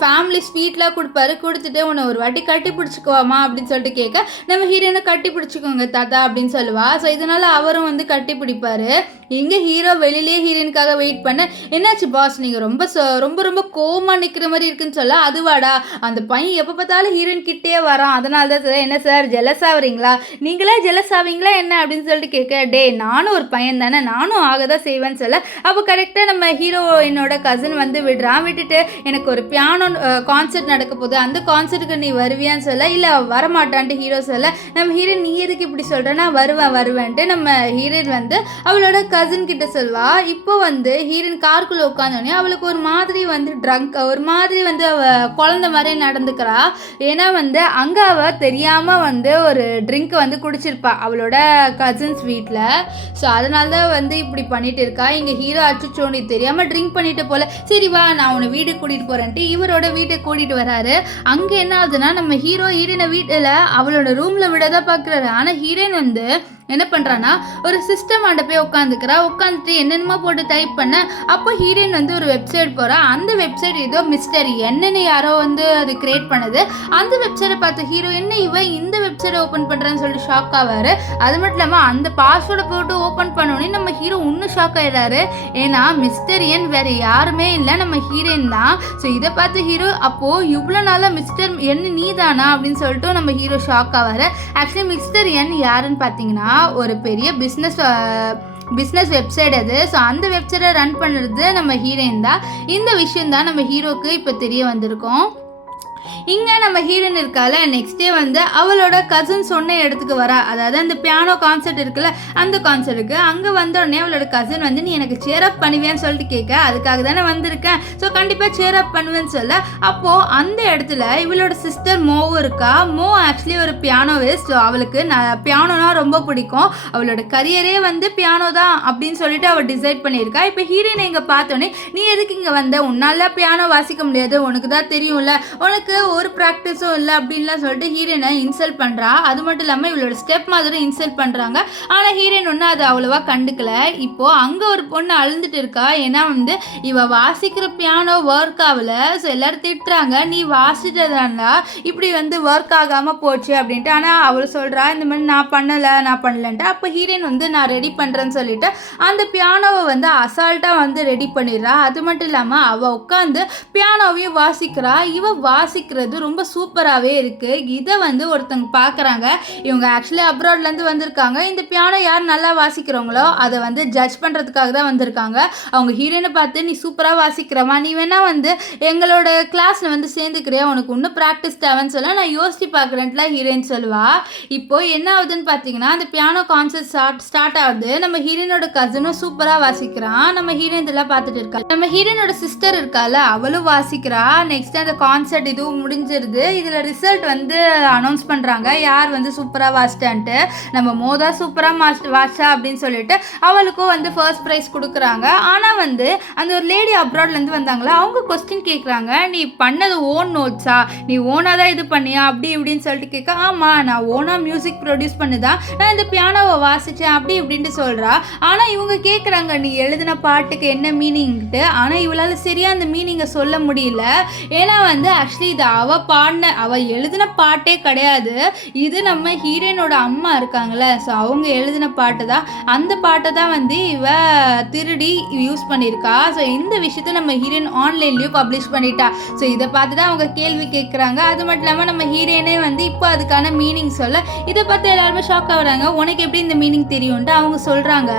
ஃபேமிலி ஸ்வீட்லாம் கொடுத்துட்டு உன்னை ஒரு வாட்டி கட்டி பிடிச்சிக்குவாமா அப்படின்னு சொல்லிட்டு கேட்க நம்ம ஹீரோயினை கட்டி பிடிச்சிக்கோங்க தாத்தா அப்படின்னு சொல்லுவா. ஸோ இதனால அவரும் வந்து கட்டி பிடிப்பாரு. இங்கே ஹீரோ வெளியிலேயே ஹீரோயினுக்காக வெயிட் பண்ண என்னாச்சு பாஸ் நீங்கள் ரொம்ப ரொம்ப ரொம்ப கோவமாக நிற்கிற மாதிரி இருக்குன்னு சொல்ல அதுவாடா அந்த பையன் எப்போ பார்த்தாலும் ஹீரோயின் கிட்டே வரான், அதனால தான் என்ன சார் ஜெலஸ் ஆகுறீங்களா, நீங்களே ஜெலஸ் ஆவீங்களா என்ன அப்படின்னு சொல்லிட்டு கேட்க டே நானும் ஒரு பையன் தானே நானும் ஆக தான் செய்வேன்னு சொல்ல அப்போ கரெக்டாக நம்ம ஹீரோயினோட கசின் வந்து விட்டுட்டு எனக்கு ஒரு பியானோ கான்சர்ட் நடக்க போகுது அந்த கான்சர்ட்டுக்கு நீ வருவியான்னு சொல்ல இல்லை வரமாட்டான்ட்டு ஹீரோ சொல்ல நம்ம ஹீரோயின் நீ எதுக்கு இப்படி சொல்கிறேன்னா வருவேன்ட்டு நம்ம ஹீரோயின் வந்து அவளோட கசின் கிட்ட சொல்வா. இப்போ வந்து ஹீரோயின் காருக்குள்ளே உட்காந்தோடனே அவளுக்கு ஒரு மாதிரி வந்து ஒரு மாதிரி வந்து குழந்த மாதிரி நடந்துக்கிறா. ஏன்னா வந்து அங்கே அவள் தெரியாமல் வந்து ஒரு ட்ரிங்க் வந்து குடிச்சிருப்பா அவளோட கசின்ஸ் வீட்டில். ஸோ அதனால தான் வந்து இப்படி பண்ணிட்டு இருக்கா. இங்கே ஹீரோ அச்சுச்சோண்டி தெரியாமல் ட்ரிங்க் பண்ணிட்டு போல சரி வா நான் உன்னை வீட்டுக்கு கூட்டிகிட்டு போகிறேன்ட்டு இவரோட வீட்டுக்கு கூட்டிகிட்டு வராரு. அங்கே என்ன ஆகுதுன்னா நம்ம ஹீரோயினை வீட்டில் அவளோட ரூமில் விட தான் பார்க்குறாரு. ஆனால் ஹீரோயின் வந்து என்ன பண்ணுறான்னா ஒரு சிஸ்டம் ஆண்ட போய் உட்காந்துட்டு என்னென்னமோ போட்டு டைப் பண்ண அப்போ ஹீரோயின் வந்து ஒரு வெப்சைட் போகிறா. அந்த வெப்சைட் ஏதோ மிஸ்டரி என்னென்னு யாரோ வந்து அது கிரியேட் பண்ணுது. அந்த வெப்சைட்டை பார்த்த ஹீரோ என்ன இவன் இந்த வெப்சைட்டை ஓப்பன் பண்ணுறான்னு சொல்லிட்டு ஷாக் ஆவார். அது மட்டும் இல்லாமல் அந்த பாஸ்வேர்டை போட்டு ஓப்பன் பண்ணோன்னே நம்ம ஹீரோ இன்னும் ஷாக் ஆகிடுறாரு. ஏன்னா மிஸ்டரியன் வேறு யாருமே இல்லை நம்ம ஹீரோயின் தான். ஸோ இதை பார்த்து ஹீரோ அப்போது இவ்வளோ நாளாக மிஸ்டர் என்ன நீ தானா அப்படின்னு சொல்லிட்டு நம்ம ஹீரோ ஷாக் ஆவார். ஆக்சுவலி மிஸ்டரியன் யாருன்னு பார்த்தீங்கன்னா ஒரு பெரிய பிஸ்னஸ் வெப்சைட் அது. ஸோ அந்த வெப்சைட்டை ரன் பண்ணுறது நம்ம ஹீரோயின் தான். இந்த விஷயம் தான் நம்ம ஹீரோக்கு இப்போ தெரிய வந்திருக்கோம். இங்கே நம்ம ஹீரோயின் இருக்கால நெக்ஸ்ட் டே வந்து அவளோட கசின் சொன்ன இடத்துக்கு வரா. அதாவது அந்த பியானோ கான்சர்ட் இருக்குல்ல அந்த கான்சர்ட்டுக்கு அங்கே வந்தோடனே அவளோட கசின் வந்து நீ எனக்கு சேர் அப் பண்ணுவேன்னு சொல்லிட்டு கேட்க அதுக்காக தானே வந்திருக்கேன் ஸோ கண்டிப்பாக சேர் அப் பண்ணுவேன்னு சொல்ல அப்போது அந்த இடத்துல இவளோட சிஸ்டர் மோவும் இருக்கா. மோ ஆக்சுவலி ஒரு பியானோவிஸ்ட். ஸோ அவளுக்கு பியானோனா ரொம்ப பிடிக்கும். அவளோட கரியரே வந்து பியானோ தான் அப்படின்னு சொல்லிட்டு அவள் டிசைட் பண்ணியிருக்கா. இப்போ ஹீரோயினை இங்கே பார்த்தோன்னே நீ எதுக்கு இங்கே வந்த, உன்னால பியானோ வாசிக்க முடியாது, உனக்கு தான் தெரியும்ல, உனக்கு ஒரு ப்ராக்டிஸும் இல்லை அப்படின்லாம் சொல்லிட்டு ஹீரோயினை இன்சல்ட் பண்ணுறா. அது மட்டும் இல்லாமல் இவளோட ஸ்டெப் மாதிரி இன்சல்ட் பண்ணுறாங்க. ஆனால் ஹீரோயின் ஒன்றும் அதை அவ்வளோவா கண்டுக்கல. இப்போது அங்கே ஒரு பொண்ணு அழுந்துட்டு இருக்கா. ஏன்னா வந்து இவள் வாசிக்கிற பியானோ ஒர்க் ஆகலை. ஸோ எல்லோரும் திட்டுறாங்க நீ வாசிட்டதாண்டா இப்படி வந்து ஒர்க் ஆகாமல் போச்சு அப்படின்ட்டு. ஆனால் அவள் சொல்கிறா இந்த மாதிரி நான் பண்ணலன்ட்டு. அப்போ ஹீரோயின் வந்து நான் ரெடி பண்ணுறேன்னு சொல்லிட்டு அந்த பியானோவை வந்து அசால்ட்டாக வந்து ரெடி பண்ணிடுறா. அது மட்டும் இல்லாமல் அவள் உட்காந்து பியானோவையும் வாசிக்கிறா. இவள் வாசிக்கிறது ரொம்ப சூப்பராகவே இருக்குது. இதை வந்து ஒருத்தவங்க பார்க்குறாங்க. இவங்க ஆக்சுவலி அப்ராட்லேருந்து வந்திருக்காங்க. இந்த பியானோ யார் நல்லா வாசிக்கிறவங்களோ அதை வந்து ஜட்ஜ் பண்ணுறதுக்காக தான் வந்திருக்காங்க. அவங்க ஹீரோயினை பார்த்து நீ சூப்பராக வாசிக்கிறவா, நீ வேணால் வந்து எங்களோட கிளாஸில் வந்து சேர்ந்துக்கிறியா, உனக்கு இன்னும் ப்ராக்டிஸ் தேவைன்னு சொல்ல நான் யோசிச்சு பார்க்குறேன்ட்டுலாம் ஹீரோயின் சொல்லுவா. இப்போது என்ன ஆகுதுன்னு பார்த்தீங்கன்னா அந்த பியானோ கான்சர்ட் ஸ்டார்ட் ஆகுது. நம்ம ஹீரோயினோட கசனும் சூப்பராக வாசிக்கிறான். நம்ம ஹீரோயின் இதெல்லாம் பார்த்துட்டு இருக்கா. நம்ம ஹீரோயினோட சிஸ்டர் இருக்கால அவளும் வாசிக்கிறா. நெக்ஸ்ட் அந்த கான்சர்ட் இதுவும் முடிஞ்சிருது. இதில் ரிசல்ட் வந்து அனௌன்ஸ் பண்ணுறாங்க யார் வந்து சூப்பராக வாசிட்டான்ட்டு. நம்ம மோதா சூப்பராக வாசிச்சா அப்படின்னு சொல்லிட்டு அவளுக்கும் வந்து ஃபர்ஸ்ட் ப்ரைஸ் கொடுக்குறாங்க. ஆனால் வந்து அந்த ஒரு லேடி அப்ராட்லேருந்து வந்தாங்களா அவங்க கொஸ்டின் கேட்குறாங்க நீ பண்ணது ஓன் நோட்ஸா, நீ ஓனாக தான் இது பண்ணியா அப்படி இப்படின்னு சொல்லிட்டு கேட்க ஆமாம் நான் ஓனாக மியூசிக் ப்ரொடியூஸ் பண்ணி தான் நான் இந்த பியானோவை வாசித்தேன் அப்படி இப்படின்ட்டு சொல்கிறா. ஆனால் இவங்க கேட்குறாங்க நீ எழுதின பாட்டுக்கு என்ன மீனிங்ட்டு. ஆனால் இவளால் சரியாக அந்த மீனிங்கை சொல்ல முடியல. ஏன்னா வந்து ஆக்சுவலி இது அவள் எழுதின பாட்டே கிடையாது. இது நம்ம ஹீரோயினோட அம்மா இருக்காங்களே ஸோ அவங்க எழுதின பாட்டு தான். அந்த பாட்டை தான் வந்து இவ திருடி யூஸ் பண்ணியிருக்கா. ஸோ இந்த விஷயத்த நம்ம ஹீரோயின் ஆன்லைன்லேயும் பப்ளிஷ் பண்ணிட்டா. ஸோ இதை பார்த்து தான் அவங்க கேள்வி கேட்குறாங்க. அது மட்டும் இல்லாமல் நம்ம ஹீரோயினே வந்து இப்போ அதுக்கான மீனிங் சொல்ல இதை பார்த்து எல்லாருமே ஷாக் ஆகுறாங்க. உனக்கு எப்படி இந்த மீனிங் தெரியும்ட்டு அவங்க சொல்கிறாங்க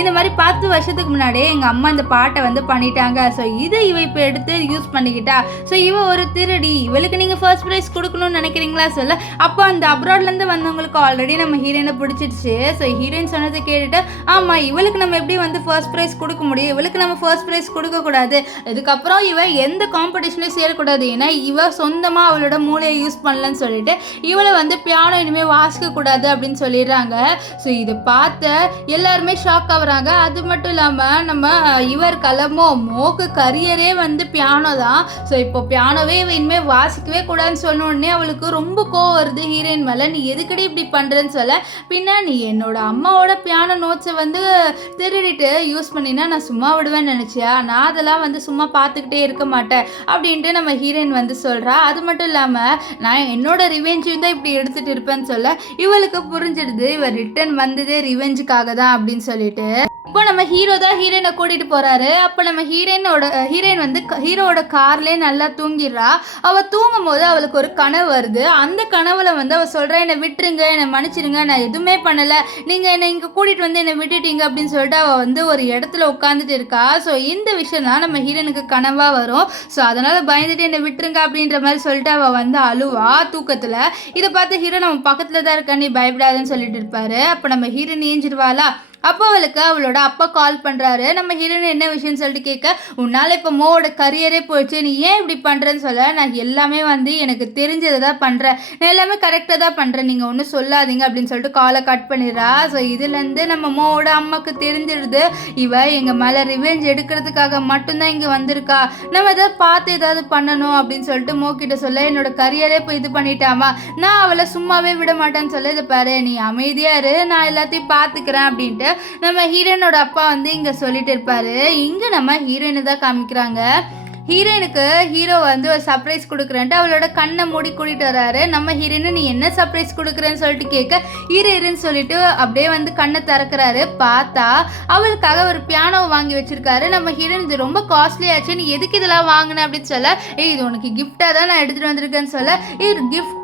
இந்த மாதிரி 10 வருஷத்துக்கு முன்னாடியே எங்கள் அம்மா இந்த பாட்டை வந்து பண்ணிட்டாங்க. ஸோ இதை இவ இப்போ எடுத்து யூஸ் பண்ணிக்கிட்டா. ஸோ இவ ஒரு திருடி, இவளுக்கு இவளுக்கு நீங்கள் ஃபர்ஸ்ட் ப்ரைஸ் கொடுக்கணும்னு நினைக்கிறீங்களா சொல்ல. அப்போ அந்த அப்ராட்லேருந்து வந்தவங்களுக்கு ஆல்ரெடி நம்ம ஹீரோயினை பிடிச்சிருச்சு. ஸோ ஹீரோயின் சொன்னதை கேட்டுட்டு ஆமாம் இவளுக்கு நம்ம எப்படி வந்து ஃபர்ஸ்ட் ப்ரைஸ் கொடுக்க முடியும், இவளுக்கு நம்ம ஃபர்ஸ்ட் ப்ரைஸ் கொடுக்கக்கூடாது, இதுக்கப்புறம் இவ எந்த காம்படிஷன்லையும் சேரக்கூடாது, ஏன்னா இவ சொந்தமாக அவளோட மூளையை யூஸ் பண்ணலன்னு சொல்லிட்டு இவளை வந்து பியானோ இனிமேல் வாசிக்கக்கூடாது அப்படின்னு சொல்லிடுறாங்க. ஸோ இதை பார்த்த எல்லாருமே ஷாக் ஆகுறாங்க. அது மட்டும் இல்லாமல் நம்ம இவர் மோக்கு கரியரே வந்து பியானோ தான். ஸோ இப்போ பியானோவே இவ இனிமேல் வாசிக்கவே கூடாதுன்னு சொன்ன உடனே அவளுக்கு ரொம்ப கோவம் வருது ஹீரோயின் மேலே. நீ எதுக்கடி இப்படி பண்ணுறேன்னு சொல்ல. பின்ன நீ என்னோட அம்மாவோட பியானோ நோட்ஸை வந்து திருடிட்டு யூஸ் பண்ணினா நான் சும்மா விடுவேன்னு நினச்சியா, நான் அதெல்லாம் வந்து சும்மா பார்த்துக்கிட்டே இருக்க மாட்டேன் அப்படின்ட்டு நம்ம ஹீரோயின் வந்து சொல்கிறா. அது மட்டும் இல்லாமல் நான் என்னோட ரிவெஞ்சையும் தான் இப்படி எடுத்துகிட்டு இருப்பேன்னு சொல்ல இவளுக்கு புரிஞ்சிடுது இவர் ரிட்டர்ன் வந்ததே ரிவெஞ்சுக்காக தான் அப்படின்னு சொல்லிட்டு. இப்போ நம்ம ஹீரோ தான் ஹீரோயினை கூட்டிகிட்டு போகிறாரு. அப்போ நம்ம ஹீரோயின் வந்து ஹீரோவோட கார்லேயே நல்லா தூங்கிடுறா. அவள் தூங்கும் போது அவளுக்கு ஒரு கனவு வருது. அந்த கனவுல வந்து அவள் சொல்கிறா என்னை விட்டுருங்க, என்னை மன்னிச்சிடுங்க, நான் எதுவுமே பண்ணலை, நீங்கள் என்னை இங்கே கூட்டிகிட்டு வந்து என்னை விட்டுட்டீங்க அப்படின்னு சொல்லிட்டு அவள் வந்து ஒரு இடத்துல உட்காந்துட்டு இருக்கா. ஸோ இந்த விஷயம்லாம் நம்ம ஹீரோனுக்கு கனவாக வரும். ஸோ அதனால் பயந்துட்டு என்னை விட்டுருங்க அப்படின்ற மாதிரி சொல்லிட்டு அவள் வந்து அழுவா தூக்கத்தில். இதை பார்த்து ஹீரோ நம்ம பக்கத்தில் தான் இருக்கா, நீ பயப்படாதுன்னு சொல்லிட்டு இருப்பாரு. அப்போ நம்ம ஹீரோயின் ஏஞ்சிருவாளா. அப்போ அவளுக்கு அவளோட அப்பா கால் பண்ணுறாரு. நம்ம ஹீரோயின் என்ன விஷயம்னு சொல்லிட்டு கேட்க, உன்னால் இப்போ மோவோட கரியரே போயிடுச்சு, நீ ஏன் இப்படி பண்ணுறேன்னு சொல்ல. நான் எல்லாமே வந்து எனக்கு தெரிஞ்சதை தான் பண்ணுறேன், நான் எல்லாமே கரெக்டாக தான் பண்ணுறேன், நீங்கள் ஒன்றும் சொல்லாதீங்க அப்படின்னு சொல்லிட்டு காலை கட் பண்ணிடுறா. ஸோ இதுலேருந்து நம்ம மோவோட அம்மாவுக்கு தெரிஞ்சிடுது இவ எங்கள் மேலே ரிவெஞ்ச் எடுக்கிறதுக்காக மட்டும்தான் இங்கே வந்திருக்கா, நம்ம எதாவது பார்த்து ஏதாவது பண்ணணும் அப்படின்னு சொல்லிட்டு மோக்கிட்ட சொல்ல. என்னோட கரியரே இப்போ இது பண்ணிட்டாமா, நான் அவளை சும்மாவே விட மாட்டேன்னு சொல்ல. இதை பாரு நீ அமைதியாக இரு, நான் எல்லாத்தையும் பார்த்துக்கிறேன் அப்படின்ட்டு நம்ம ஹீரோயினோட அப்பா வந்து இங்க சொல்லிட்டு இருப்பாரு. இங்க நம்ம ஹீரோயினை தான் காமிக்கிறாங்க. ஹீரோயினுக்கு ஹீரோ வந்து ஒரு சர்ப்ரைஸ் கொடுக்குறேன்ட்டு அவளோட கண்ணை மூடி கூட்டிகிட்டு வராரு. நம்ம ஹீரோயினை நீ என்ன சர்ப்ரைஸ் கொடுக்குறேன்னு சொல்லிட்டு கேட்க இருன்னு சொல்லிட்டு அப்படியே வந்து கண்ணை திறக்கிறாரு. பார்த்தா அவளுக்காக ஒரு பியானோவை வாங்கி வச்சிருக்காரு. நம்ம ஹீரோயின் இது ரொம்ப காஸ்ட்லி ஆச்சு, நீ எதுக்கு இதெல்லாம் வாங்கின அப்படின்னு சொல்ல. இது உனக்கு கிஃப்டாக தான் நான் எடுத்துகிட்டு வந்திருக்கேன்னு சொல்ல. இது கிஃப்ட்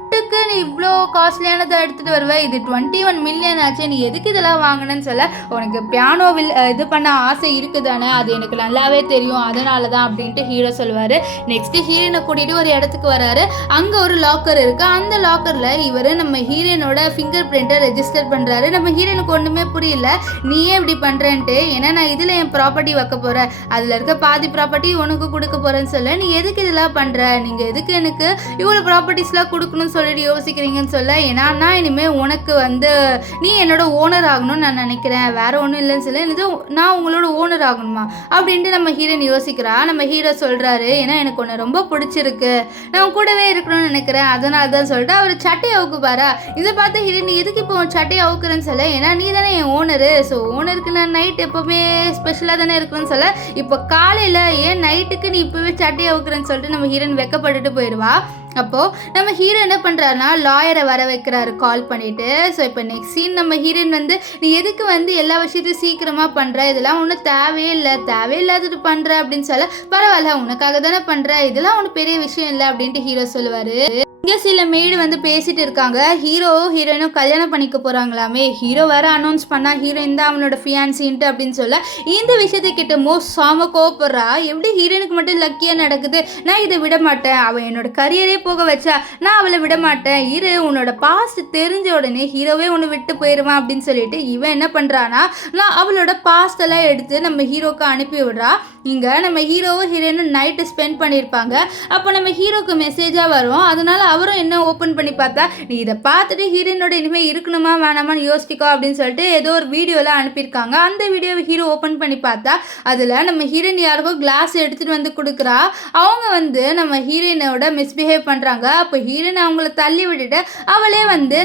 நீ இவ்வளோ காஸ்ட்லியானதை எடுத்துகிட்டு வருவேன், இது 21 மில்லியன் ஆச்சு, நீ எதுக்கு இதெல்லாம் வாங்கினேன்னு சொல்ல. உனக்கு பியானோவில் இது பண்ண ஆசை இருக்குதானே, அது எனக்கு நல்லாவே தெரியும், அதனால தான் அப்படின்ட்டு ஹீரோ சொல்லுவார். நெக்ஸ்ட்டு ஹீரோயினை கூட்டிகிட்டு ஒரு இடத்துக்கு வராரு. அங்கே ஒரு லாக்கர் இருக்குது. அந்த லாக்கரில் இவர் நம்ம ஹீரோயினோட ஃபிங்கர் பிரிண்ட்டை ரெஜிஸ்டர் பண்ணுறாரு. நம்ம ஹீரோயினுக்கு ஒன்றுமே புரியல, நீயே இப்படி பண்ணுறேன்ட்டு, ஏன்னா நான் இதில் என் ப்ராப்பர்ட்டி வைக்க போகிறேன், அதில் இருக்க பாதி ப்ராப்பர்ட்டி உனக்கு கொடுக்க போகிறேன்னு சொல்ல. நீ எதுக்கு இதெல்லாம் பண்ணுற, நீங்கள் எதுக்கு எனக்கு இவ்வளோ ப்ராப்பர்ட்டிஸ்லாம் கொடுக்கணும்னு சொல்லிட்டு யோசிக்கிறீங்கன்னு சொல்ல. ஏன்னா நான் இனிமேல் உனக்கு வந்து நீ என்னோட ஓனர் ஆகணும்னு நான் நினைக்கிறேன், வேற ஒன்றும் இல்லைன்னு சொல்ல. இது நான் உங்களோட ஓனர் ஆகணுமா அப்படின்ட்டு நம்ம ஹீரோயின் யோசிக்கிறா. நம்ம ஹீரோ சொல்கிறாரு, ஏன்னா எனக்கு ஒன்று ரொம்ப பிடிச்சிருக்கு, நான் கூடவே இருக்கணும்னு நினைக்கிறேன், அதனால தான் சொல்லிட்டு அவர் சட்டையை அவுக்கு பாரா. இதை பார்த்து ஹீரோயின் நீ எதுக்கு இப்போ சட்டையை அவுக்குறேன்னு சொல்ல. ஏன்னா நீ தானே என் ஓனரு, ஸோ ஓனருக்கு நான் நைட் எப்போவுமே ஸ்பெஷலாக தானே இருக்குன்னு சொல்ல. இப்போ காலையில் ஏன் நைட்டுக்கு நீ இப்போவே சட்டையை அவுக்குறேன்னு சொல்லிட்டு நம்ம ஹீரோயின் வெக்கப்பட்டுட்டு போயிடுவா. அப்போது நம்ம ஹீரோ என்ன பண்ணுறாருனா லாயரை வர வைக்கிறாரு கால் பண்ணிவிட்டு. ஸோ இப்போ நெக்ஸ்ட் சீன் நம்ம ஹீரோயின் வந்து நீ எதுக்கு வந்து எல்லா விஷயத்தையும் சீக்கிரமாக பண்ணுற, இதெல்லாம் ஒன்றும் தேவையில்லாதது பண்ணுற அப்படின்னு சொல்ல. பரவாயில்ல உனக்காக தானே பண்ணுற, இதெல்லாம் ஒன்றும் பெரிய விஷயம் இல்லை அப்படின்ட்டு ஹீரோ சொல்லுவார். இங்கே சில மேடு வந்து பேசிட்டு இருக்காங்க. ஹீரோ ஹீரோயினும் கல்யாணம் பண்ணிக்க போகிறாங்களாமே. ஹீரோ வேற அனௌன்ஸ் பண்ணால் ஹீரோயின் தான் அவனோட ஃபியான்சின்ட்டு அப்படின்னு சொல்ல. இந்த விஷயத்தை கிட்ட சாம கோவப்படுறா. எப்படி ஹீரோயினுக்கு மட்டும் லக்கியாக நடக்குது, நான் இதை விட மாட்டேன், அவள் என்னோட கரியரே போக வச்சா நான் அவளை விட மாட்டேன், உன்னோட பாஸ்ட் தெரிஞ்ச உடனே ஹீரோவே ஒன்று விட்டு போயிடுவான் அப்படின்னு சொல்லிட்டு இவன் என்ன பண்ணுறான்னா நான் அவளோட பாஸ்டெல்லாம் எடுத்து நம்ம ஹீரோக்கு அனுப்பி விடுறா. இங்கே நம்ம ஹீரோவும் ஹீரோயினும் நைட்டு ஸ்பெண்ட் பண்ணியிருப்பாங்க. அப்போ நம்ம ஹீரோக்கு மெசேஜாக வரும். அதனால அவரும் என்ன ஓப்பன் பண்ணி பார்த்தா நீ இதை பார்த்துட்டு ஹீரோயினோட இனிமேல் இருக்கணுமா வேணாமான்னு யோசிக்கோ அப்படின்னு சொல்லிட்டு ஏதோ ஒரு வீடியோலாம் அனுப்பியிருக்காங்க. அந்த வீடியோவை ஹீரோ ஓப்பன் பண்ணி பார்த்தா அதில் நம்ம ஹீரோயின் யாருக்கும் கிளாஸ் எடுத்துகிட்டு வந்து கொடுக்குறா. அவங்க வந்து நம்ம ஹீரோயினோட மிஸ்பிஹேவ் பண்ணுறாங்க. அப்போ ஹீரோயின் அவங்கள தள்ளி விட்டுட்டு அவளே வந்து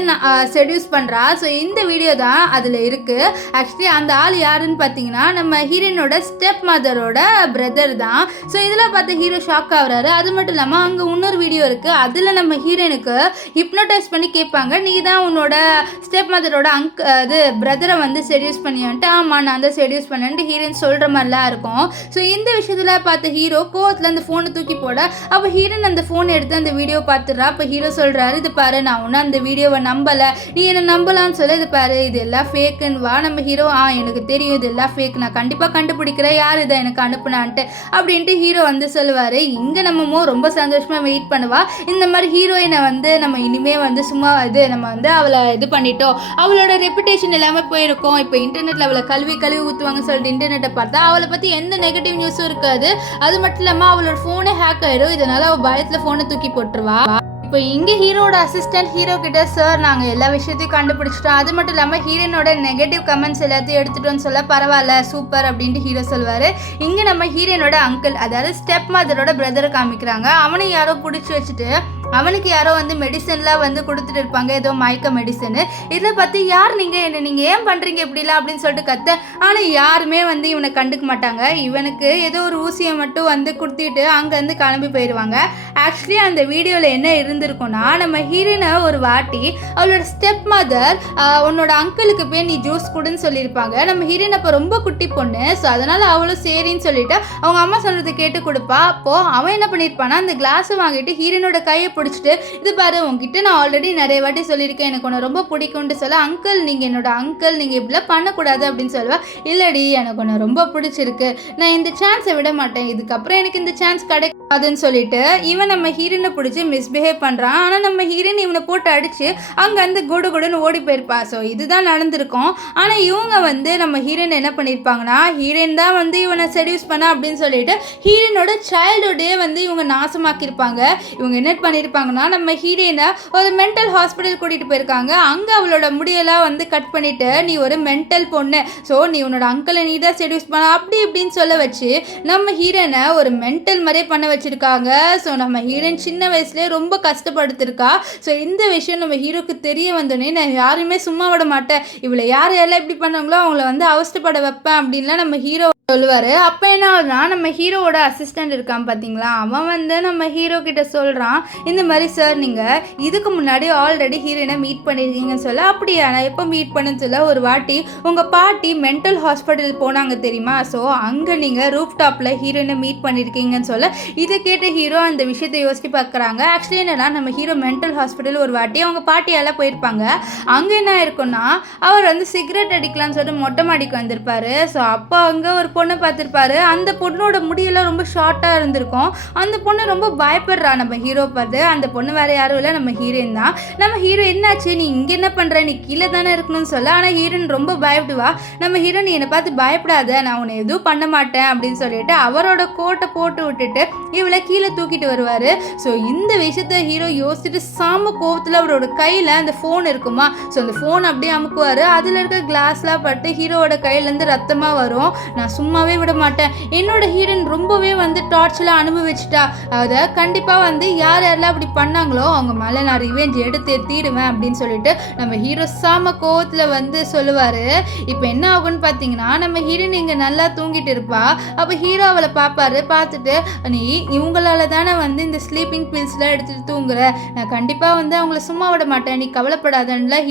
செடியூஸ் பண்ணுறா. ஸோ இந்த வீடியோ தான் அதில் இருக்குது. ஆக்சுவலி அந்த ஆள் யாருன்னு பார்த்தீங்கன்னா நம்ம ஹீரோயினோட ஸ்டெப் மதரோட பிரதர் தான். ஸோ இதில் பார்த்து ஹீரோ ஷாக் ஆகுறாரு. அது மட்டும் இல்லாமல் அங்கே இன்னொரு வீடியோ இருக்குது. அதில் நம்ம ஹீரோயினுக்கு ஹிப்னோடைஸ் பண்ணி கேட்பாங்க, நீ தான் உன்னோட ஸ்டெப் மதரோட பிரதரை வந்து செடியூஸ் பண்ணியான்ட்டு. ஆமாம், நான் தான் செடியூஸ் பண்ணேன்ட்டு ஹீரோயின் சொல்கிற மாதிரிலாம் இருக்கும். ஸோ இந்த விஷயத்தில் பார்த்த ஹீரோ கோவத்தில் அந்த ஃபோனை தூக்கி போட, அப்போ ஹீரோயின் அந்த ஃபோன் எடுத்து அந்த வீடியோ பார்த்துடுறா. அப்போ ஹீரோ சொல்கிறாரு, இது பாரு, நான் ஒன்றும் அந்த வீடியோவை நம்பலை, நீ என்னை நம்பலான்னு சொல்ல, இது பாரு இது எல்லாம் ஃபேக்குன்னு வா. நம்ம ஹீரோ எனக்கு தெரியும் இது எல்லாம் ஃபேக், நான் கண்டிப்பாக கண்டுபிடிக்கிறேன் யார் இதை எனக்கு அனுப்புனான்ட்டு அப்படின்ட்டு ஹீரோ வந்து சொல்லுவார். இங்கே நம்ம ரொம்ப சந்தோஷமாக வெயிட் பண்ணுவா. இந்த மாதிரி ஹீரோயினை வந்து நம்ம இனிமேல் வந்து சும்மா நம்ம வந்து அவளை இது பண்ணிட்டோம், அவளோட ரெப்புடேஷன் எல்லாமே போயிருக்கோம், இப்போ இன்டர்நெட்டில் அவளை கழுவி ஊற்றுவாங்க சொல்லிட்டு இன்டர்நெட்டை பார்த்தா அவளை பற்றி எந்த நெகட்டிவ் நியூஸும் இருக்காது. அது மட்டும் இல்லாமல் அவளோட ஃபோனே ஹேக் ஆகிடும். இதனால் அவள் பயத்தில் ஃபோனை தூக்கி போட்டுருவா. இப்போ இங்கே ஹீரோட அசிஸ்டன்ட் ஹீரோ கிட்ட, சார் நாங்கள் எல்லா விஷயத்தையும் கண்டுபிடிச்சிட்டோம், அது மட்டும் இல்லாமல் ஹீரோனோட நெகட்டிவ் கமெண்ட்ஸ் எல்லாத்தையும் எடுத்துட்டோன்னு சொல்ல, பரவாயில்ல சூப்பர் அப்படின்ட்டு ஹீரோ சொல்வார். இங்கே நம்ம ஹீரோனோட அங்கிள், அதாவது ஸ்டெப் மதரோட பிரதரை காமிக்கிறாங்க. அவனை யாரோ பிடிச்சி வச்சுட்டு அவனுக்கு யாரோ வந்து மெடிசன்லாம் வந்து கொடுத்துட்டு இருப்பாங்க, ஏதோ மயக்க மெடிசனு. இதை பற்றி யார் நீங்கள் ஏன் பண்ணுறீங்க இப்படிலாம் அப்படின்னு சொல்லிட்டு கத்த. ஆனால் யாருமே வந்து இவனை கண்டுக்க மாட்டாங்க. இவனுக்கு ஏதோ ஒரு ஊசியை மட்டும் வந்து கொடுத்துட்டு அங்கேருந்து கிளம்பி போயிடுவாங்க. ஆக்சுவலி அந்த வீடியோவில் என்ன இருந்திருக்கும்னா, நம்ம ஹீரோனை ஒரு வாட்டி அவளோட ஸ்டெப் மதர் உன்னோட அங்கிளுக்கு போய் நீ ஜூஸ் கொடுன்னு சொல்லியிருப்பாங்க. நம்ம ஹீரோயின் அப்போ ரொம்ப குட்டி பொண்ணு, ஸோ அதனால் அவளும் சரின்னு சொல்லிட்டு அவங்க அம்மா சொல்கிறத கேட்டு கொடுப்பா. அப்போது அவன் என்ன பண்ணியிருப்பானா, அந்த கிளாஸை வாங்கிட்டு ஹீரோனோட கையை பிடிச்சிட்டு, இது பாரு உங்ககிட்ட நான் ஆல்ரெடி நிறைய வாட்டி சொல்லியிருக்கேன், எனக்கு உன்னை ரொம்ப பிடிக்கும்னு சொல்ல, அங்கிள் நீங்கள் என்னோட அங்கிள், நீங்கள் இப்படிலாம் பண்ணக்கூடாது அப்படின்னு சொல்லுவேன். இல்லடி எனக்கு உன்னை ரொம்ப பிடிச்சிருக்கு, நான் இந்த சான்ஸை விட மாட்டேன், இதுக்கப்புறம் எனக்கு இந்த சான்ஸ் கிடைக்காதுன்னு சொல்லிட்டு இவன் நம்ம ஹீரோனை பிடிச்சி மிஸ்பிஹேவ் பண்ணுறான். ஆனால் நம்ம ஹீரோயின் இவனை போட்டு அடித்து அங்கே வந்து குடுன்னு ஓடி போயிருப்பா. ஸோ இதுதான் நடந்திருக்கும். ஆனால் இவங்க வந்து நம்ம ஹீரோயின் என்ன பண்ணியிருப்பாங்கன்னா, ஹீரோயின் தான் வந்து இவனை செடியூஸ் பண்ண அப்படின்னு சொல்லிட்டு ஹீரோனோட சைல்டுஹுட்டே வந்து இவங்க நாசமாக்கியிருப்பாங்க. இவங்க என்ன பண்ணியிருப்பாங்கன்னா, நம்ம ஹீரோயினை ஒரு மென்டல் ஹாஸ்பிட்டல் கூட்டிகிட்டு போயிருக்காங்க. அங்கே அவளோட முடியெல்லாம் வந்து கட் பண்ணிவிட்டு, நீ ஒரு மென்டல் பொண்ணு, ஸோ நீ உன்னோட அங்கிளை நீ தான் செடியூஸ் பண்ண அப்படி இப்படின்னு சொல்ல வச்சு நம்ம ஹீரோயினை ஒரு மென்டல் மாதிரியே பண்ண வச்சுருக்காங்க. ஸோ நம்ம ஹீரோயின் சின்ன வயசுலேயே ரொம்ப கஷ்டப்படுத்திருக்கா. ஸோ இந்த விஷயம் நம்ம ஹீரோக்கு தெரிய வந்தோடனே, நான் யாருமே சும்மா விட மாட்டேன், இவளை யாரெல்லாம் இப்படி பண்ணாங்களோ அவங்கள வந்து அவஸ்தைப்பட வைப்பேன் அப்படின்லாம் நம்ம ஹீரோ சொல்லுவார். அப்போ என்ன ஆகுதுன்னா, நம்ம ஹீரோவோட அசிஸ்டண்ட் இருக்கான் பார்த்தீங்களா, அவன் வந்து நம்ம ஹீரோ கிட்ட சொல்கிறான், இந்த மாதிரி சார் நீங்கள் இதுக்கு முன்னாடி ஆல்ரெடி ஹீரோயினை மீட் பண்ணியிருக்கீங்கன்னு சொல்ல. அப்படியா, நான் எப்போ மீட் பண்ணுன்னு சொல்ல, ஒரு வாட்டி உங்கள் பாட்டி மென்டல் ஹாஸ்பிட்டல் போனாங்க தெரியுமா, ஸோ அங்கே நீங்கள் ரூஃப் டாப்பில் ஹீரோயினை மீட் பண்ணியிருக்கீங்கன்னு சொல்ல. இதை கேட்ட ஹீரோ அந்த விஷயத்தை யோசித்து பார்க்குறாங்க. ஆக்சுவலி என்னன்னா, நம்ம ஹீரோ மென்டல் ஹாஸ்பிட்டல் ஒரு வாட்டி அவங்க பாட்டியால் போயிருப்பாங்க. அங்கே என்ன இருக்குன்னா, அவர் வந்து சிகரெட் அடிக்கலான்னு சொல்லிட்டு மொட்டை மாடிக்கு வந்திருப்பாரு. ஸோ அப்போ அங்கே ஒரு பொண்ணை பார்த்துருப்பாரு. அந்த பொண்ணோட முடியெல்லாம் ரொம்ப ஷார்ட்டாக இருந்திருக்கும். அந்த பொண்ணு ரொம்ப பயப்படுறா நம்ம ஹீரோ பார்த்து. அந்த பொண்ணு வேறு யாரும் இல்லை, நம்ம ஹீரோயின் தான். நம்ம ஹீரோ என்னாச்சு, நீ இங்கே என்ன பண்ணுற, நீ கீழே தானே இருக்கணும்னு சொல்ல. ஆனால் ஹீரோயின் ரொம்ப பயப்படுவா. நம்ம ஹீரோ, நீ என்னை பார்த்து பயப்படாத, நான் உன்னை எதுவும் பண்ண மாட்டேன் அப்படின்னு சொல்லிட்டு அவரோட கோட்டை போட்டு விட்டுட்டு இவளை கீழே தூக்கிட்டு வருவார். ஸோ இந்த விஷயத்த ஹீரோ யோசிச்சுட்டு சாம கோவத்தில் அவரோட கையில் அந்த ஃபோன் இருக்குமா, ஸோ அந்த ஃபோன் அப்படியே அமுக்குவார். அதில் இருக்க கிளாஸ்லாம் பட்டு ஹீரோவோட கையிலேருந்து ரத்தமாக வரும். நான் சும்மாவே விட மாட்டேன், என்னோட ஹீரோயின் ரொம்பவே வந்து டார்ச்சரில் அனுபவிச்சிட்டா, அதை கண்டிப்பாக வந்து யாரெல்லாம் அப்படி பண்ணாங்களோ அவங்க மேலே நான் ரிவெஞ்ச் எடுத்து தீருவேன் அப்படின்னு சொல்லிட்டு நம்ம ஹீரோ சாம கோவத்தில் வந்து சொல்லுவார். இப்போ என்ன ஆகும்னு பார்த்தீங்கன்னா, நம்ம ஹீரோயின் இங்கே நல்லா தூங்கிட்டு இருப்பா. அப்போ ஹீரோ அவளை பார்ப்பாரு. பார்த்துட்டு, நீ இவங்களால தானே வந்து இந்த ஸ்லீப்பிங் பில்ஸ்லாம் எடுத்துகிட்டு தூங்குற, நான் கண்டிப்பாக வந்து அவங்கள சும்மா விட மாட்டேன், நீ கவலைப்படாதன்னுலாம்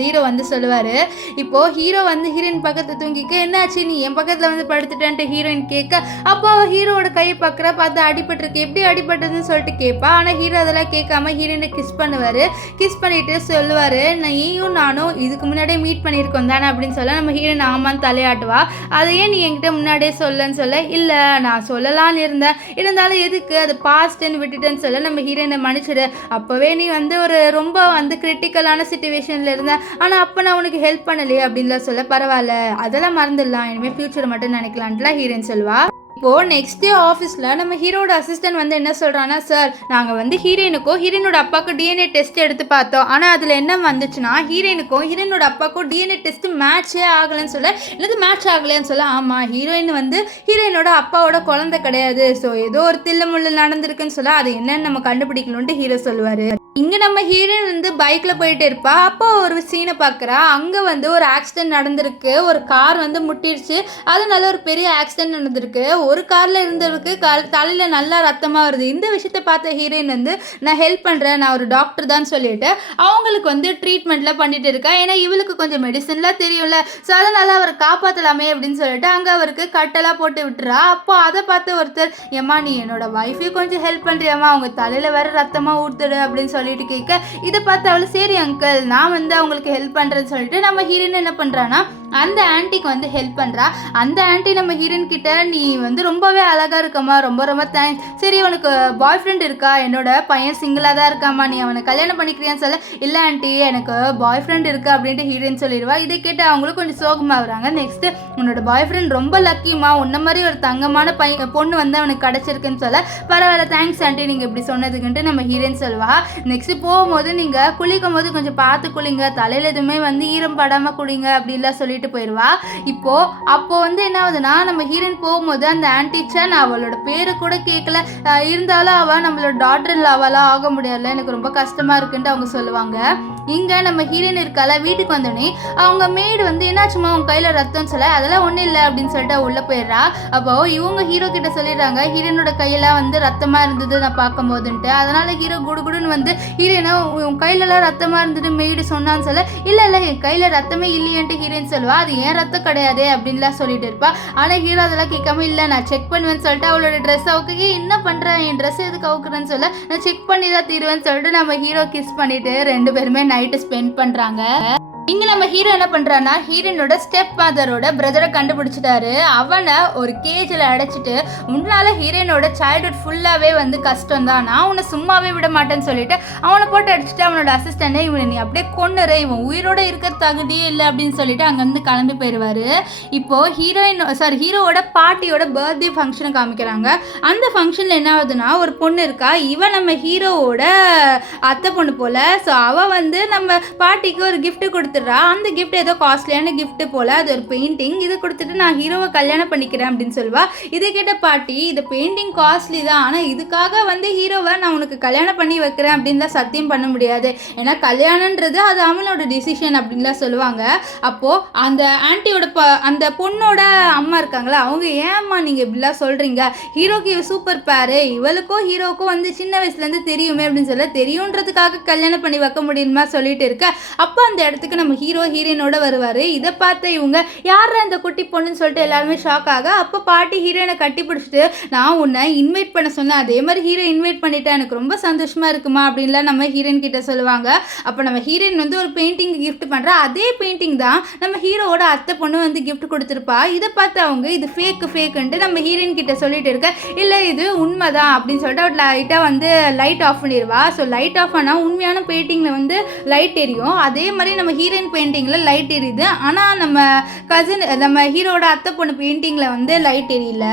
ஹீரோ வந்து சொல்லுவார். இப்போது ஹீரோ வந்து ஹீரோயின் பக்கத்தில் தூங்கிக்க, என்னாச்சு நீ என் பக்கத்தில் வந்து படுத்துட்டேன்ட்டு ஹீரோயின் கேட்க, அப்போ ஹீரோவோட கையை பார்த்து அடிபட்டிருக்கு, எப்படி அடிபட்டதுன்னு சொல்லிட்டு கேட்பா. ஆனால் ஹீரோ அதெல்லாம் கேட்காம ஹீரோயினை கிஸ் பண்ணுவார். கிஸ் பண்ணிட்டு சொல்லுவார், நீயும் நானும் இதுக்கு முன்னாடியே மீட் பண்ணியிருக்கோம் தானே அப்படின்னு சொல்ல. நம்ம ஹீரோயின் ஆமான்னு தலையாட்டுவா. அதையே நீ என்கிட்ட முன்னாடியே சொல்லன்னு சொல்ல. இல்லை நான் சொல்லலான்னு இருந்தேன், இருந்தாலும் எதுக்கு, அது பாஸ்ட்ன்னு விட்டுட்டேன்னு சொல்ல. நம்ம ஹீரோயினை மன்னிச்சிடு, அப்போவே நீ வந்து ஒரு ரொம்ப வந்து கிரிட்டிக்கலான சிச்சுவேஷனில் இருந்தேன், ஆனால் அப்போ நான் உனக்கு ஹெல்ப் பண்ணலையே அப்படின்லாம் சொல்ல. பரவாயில்ல அதெல்லாம் மறந்துடலாம், இனிமேல் ஃபியூச்சர் மட்டும் நினைக்கலான்ட்டுலாம் ஹீரோயின் சொல்வா. இப்போது நெக்ஸ்ட் டே ஆஃபீஸில் நம்ம ஹீரோட அசிஸ்டன்ட் வந்து என்ன சொல்கிறான்னா, சார் நாங்கள் வந்து ஹீரோயினோட அப்பாவுக்கும் டிஎன்ஏ டெஸ்ட் எடுத்து பார்த்தோம், ஆனால் அதில் என்ன வந்துச்சுன்னா, ஹீரோயினோட அப்பாவுக்கும் டிஎன்ஏ டெஸ்ட் மேட்சே ஆகலைன்னு சொல்ல. இல்லது மேட்ச் ஆகலைன்னு சொல்ல. ஆமாம், ஹீரோயினோட அப்பாவோட குழந்தை கிடையாது, ஸோ ஏதோ ஒரு தில்லுமுள்ளு நடந்திருக்குன்னு சொல்ல. அது என்னன்னு நம்ம கண்டுபிடிக்கணுன்ட்டு ஹீரோ சொல்லுவார். இங்கே நம்ம ஹீரோயின் வந்து பைக்கில் போயிட்டு இருப்பா. அப்போ ஒரு சீனை பார்க்குறா. அங்கே வந்து ஒரு ஆக்சிடென்ட் நடந்திருக்கு. ஒரு கார் வந்து முட்டிடுச்சு. அதனால ஒரு பெரிய ஆக்சிடென்ட் நடந்திருக்கு. ஒரு காரில் இருந்தவருக்கு தலையில் நல்லா ரத்தமாக வருது. இந்த விஷயத்தை பார்த்த ஹீரோயின் வந்து நான் ஹெல்ப் பண்ணுறேன், நான் ஒரு டாக்டர் தான் சொல்லிட்டு அவங்களுக்கு வந்து ட்ரீட்மெண்ட்லாம் பண்ணிட்டு இருக்கா. ஏன்னா இவளுக்கு கொஞ்சம் மெடிசன்லாம் தெரியும்ல. ஸோ அதனால் அவரை காப்பாற்றலாமே அப்படின்னு சொல்லிட்டு அங்கே அவருக்கு கட்டெல்லாம் போட்டு விட்டுறா. அப்போ அதை பார்த்து ஒருத்தர், ஏம்மா நீ என்னோட ஒய்ஃபையும் கொஞ்சம் ஹெல்ப் பண்ணுறியாம்மா, அவங்க தலையில் வேற ரத்தமாக ஊற்றுடு அப்படின்னு சொல்லிட்டு கேட்க, இதை பார்த்து அவளு சரி அங்கிள் நான் வந்து அவங்களுக்கு ஹெல்ப் பண்ணுறேன்னு சொல்லிட்டு நம்ம ஹீரோயின் என்ன பண்ணுறான்னா அந்த ஆன்ட்டிக்கு வந்து ஹெல்ப் பண்ணுறா. அந்த ஆன்ட்டி நம்ம ஹீரோயின் கிட்ட, நீ வந்து ரொம்பவே அழகாக இருக்கம்மா, ரொம்ப ரொம்ப தேங்க்ஸ். சரி உனக்கு பாய் ஃப்ரெண்ட் இருக்கா? என்னோட பையன் சிங்கிளாக தான் இருக்காம்மா, நீ அவனை கல்யாணம் பண்ணிக்கிறியான்னு சொல்ல, இல்லை ஆன்ட்டி எனக்கு பாய் ஃப்ரெண்ட் இருக்கா அப்படின்ட்டு ஹீரோயின் சொல்லிடுவா. இதை கேட்டு அவங்களும் கொஞ்சம் சோகமாகறாங்க. நெக்ஸ்ட்டு, உன்னோட பாய் ஃப்ரெண்ட் ரொம்ப லக்கிம்மா, உன்ன மாதிரி ஒரு தங்கமான பொண்ணு வந்து அவனுக்கு கிடச்சிருக்குன்னு சொல்ல, பரவாயில்ல தேங்க்ஸ் ஆன்ட்டி நீங்கள் இப்படி சொன்னதுக்குன்ட்டு நம்ம ஹீரோயின் சொல்வா. நெக்ஸ்ட்டு போகும்போது நீங்கள் குளிக்கும் போது கொஞ்சம் பார்த்து குளிங்க, தலையில் எதுவுமே வந்து ஈரம் படாமல் குளிங்க அப்படின்லாம் சொல்லிட்டு போயிடுவா. அப்போ வந்து என்ன ஆகுதுன்னா, நம்ம ஹீரோயின் போகும்போது அந்த ஆன்டிச்சா, நான் அவளோட பேரு கூட கேட்கல, இருந்தாலும் அவள் நம்மளோட டாக்டர் அவளாக ஆக முடியல, எனக்கு ரொம்ப கஷ்டமா இருக்குன்ட்டு அவங்க சொல்லுவாங்க. இங்கே நம்ம ஹீரோயின் இருக்கால, வீட்டுக்கு வந்தோடனே அவங்க மேடு வந்து என்னாச்சுமா அவங்க கையில் ரத்தம்னு சொல்ல, அதெல்லாம் ஒன்றும் இல்லை அப்படின்னு சொல்லிட்டு உள்ளே போயிடுறா. அப்போ இவங்க ஹீரோ கிட்ட சொல்லிடுறாங்க, ஹீரோனோட கையெல்லாம் வந்து ரத்தமாக இருந்தது நான் பார்க்கும் போதுன்ட்டு. அதனால ஹீரோ குடுகுடுன்னு வந்து, ஹீரோயினா உன் கையிலலாம் ரத்தமாக இருந்தது மேடு சொன்னான்னு சொல்ல, இல்லை என் கையில் ரத்தமே இல்லையன்ட்டு ஹீரோயின் சொல்லுவா. அது ஏன் ரத்தம் கிடையாது அப்படின்லாம் சொல்லிட்டு இருப்பா. ஆனால் ஹீரோ அதெல்லாம் கேட்காம, இல்லை நான் செக் பண்ணுவேன்னு சொல்லிட்டு அவளோட ட்ரெஸ் அவுக்கு, என்ன பண்ணுறேன் என் ட்ரெஸ் எதுக்கு அவுக்குறேன்னு சொல்ல, நான் செக் பண்ணி தான் தீருவேன்னு சொல்லிட்டு நம்ம ஹீரோ கிஸ் பண்ணிட்டு ரெண்டு பேருமே நைட்டு ஸ்பெண்ட் பண்ணுறாங்க. இங்கே நம்ம ஹீரோ என்ன பண்ணுறான்னா, ஹீரோனோட ஸ்டெப் ஃபாதரோட பிரதரை கண்டுபிடிச்சிட்டாரு. அவனை ஒரு கேஜில் அடைச்சிட்டு, உன்னால ஹீரோனோட சைல்ட்ஹுட் ஃபுல்லாகவே வந்து கஷ்டம் தான், நான் உன்னை சும்மாவே விட மாட்டேன்னு சொல்லிட்டு அவனை போட்டு அடிச்சுட்டு அவனோட அசிஸ்டண்ட்டை, இவனை நீ அப்படியே கொன்னுரு, இவன் உயிரோட இருக்கிற தகுதியே இல்லை அப்படின்னு சொல்லிட்டு அங்கேருந்து கிளம்பி போயிடுவார். இப்போது ஹீரோவோட பாட்டியோட பர்த்டே ஃபங்க்ஷனை காமிக்கிறாங்க. அந்த ஃபங்க்ஷனில் என்ன ஆகுதுன்னா, ஒரு பொண்ணு இருக்கா, இவன் நம்ம ஹீரோவோட அத்தை பொண்ணு போல். ஸோ அவள் வந்து நம்ம பாட்டிக்கு ஒரு கிஃப்ட் கொடுத்து, அந்த கிஃப்ட் ஏதோ காஸ்ட்லியான கிஃப்ட் போல, அது ஒரு பெயிண்டிங். இதை கொடுத்துட்டு நான் ஹீரோவை கல்யாணம் பண்ணிக்கிறேன் அப்படின்னு சொல்லுவா. இதை கேட்ட பாட்டி, இது பெயிண்டிங் காஸ்ட்லி தான், ஆனால் இதுக்காக வந்து ஹீரோவை நான் உனக்கு கல்யாணம் பண்ணி வைக்கிறேன் அப்படின்லாம் சத்தியம் பண்ண முடியாது, ஏன்னா கல்யாணன்றது அது அவனோட டிசிஷன் அப்படின்லாம் சொல்லுவாங்க. அப்போது அந்த ஆன்ட்டியோட அந்த பொண்ணோட அம்மா இருக்காங்களா, அவங்க ஏம்மா நீங்கள் இப்படிலாம் சொல்கிறீங்க, ஹீரோக்கு இவ சூப்பர் பேரு, இவளுக்கும் ஹீரோவுக்கும் வந்து சின்ன வயசுலேருந்து தெரியுமே அப்படின்னு சொல்ல, தெரியுன்றதுக்காக கல்யாணம் பண்ணி வைக்க முடியுமா சொல்லிட்டு இருக்க. அப்போ அந்த இடத்துக்கு நம்ம ஹீரோ ஹீரோயினோட வருவார். இதை பார்த்த இவங்க, யாரா இந்த குட்டி பொண்ணுன்னு சொல்லிட்டு எல்லாருமே ஷாக் ஆக, அப்போ பாட்டி ஹீரோயினை கட்டி பிடிச்சிட்டு, நான் உன்னை இன்வைட் பண்ண சொன்னேன், அதே மாதிரி ஹீரோ இன்வைட் பண்ணிட்டேன், எனக்கு ரொம்ப சந்தோஷமாக இருக்குமா அப்படின்லாம் நம்ம ஹீரோயின் கிட்ட சொல்லுவாங்க. அப்போ நம்ம ஹீரோயின் வந்து ஒரு பெயிண்டிங் கிஃப்ட் பண்ணுறா. அதே பெயிண்டிங் தான் நம்ம ஹீரோவோட அத்தை பொண்ணு வந்து கிஃப்ட் கொடுத்துருப்பா. இதை பார்த்து அவங்க, இது ஃபேக்குன்ட்டு நம்ம ஹீரோயின் கிட்ட சொல்லிட்டு இருக்க, இல்லை இது உண்மைதான் அப்படின்னு சொல்லிட்டு அவர் லைட்டாக வந்து லைட் ஆஃப் பண்ணிடுவா. ஸோ லைட் ஆஃப் ஆனால் உண்மையான பெயிண்டிங்கில் வந்து லைட் எரியும். அதே மாதிரி நம்ம ஹீரோயின் பெயிண்டிங்கில் லைட் எரியுது, ஆனால் நம்ம ஹீரோட அத்தை பொண்ணு பெயிண்டிங்கில் வந்து லைட் எரியல.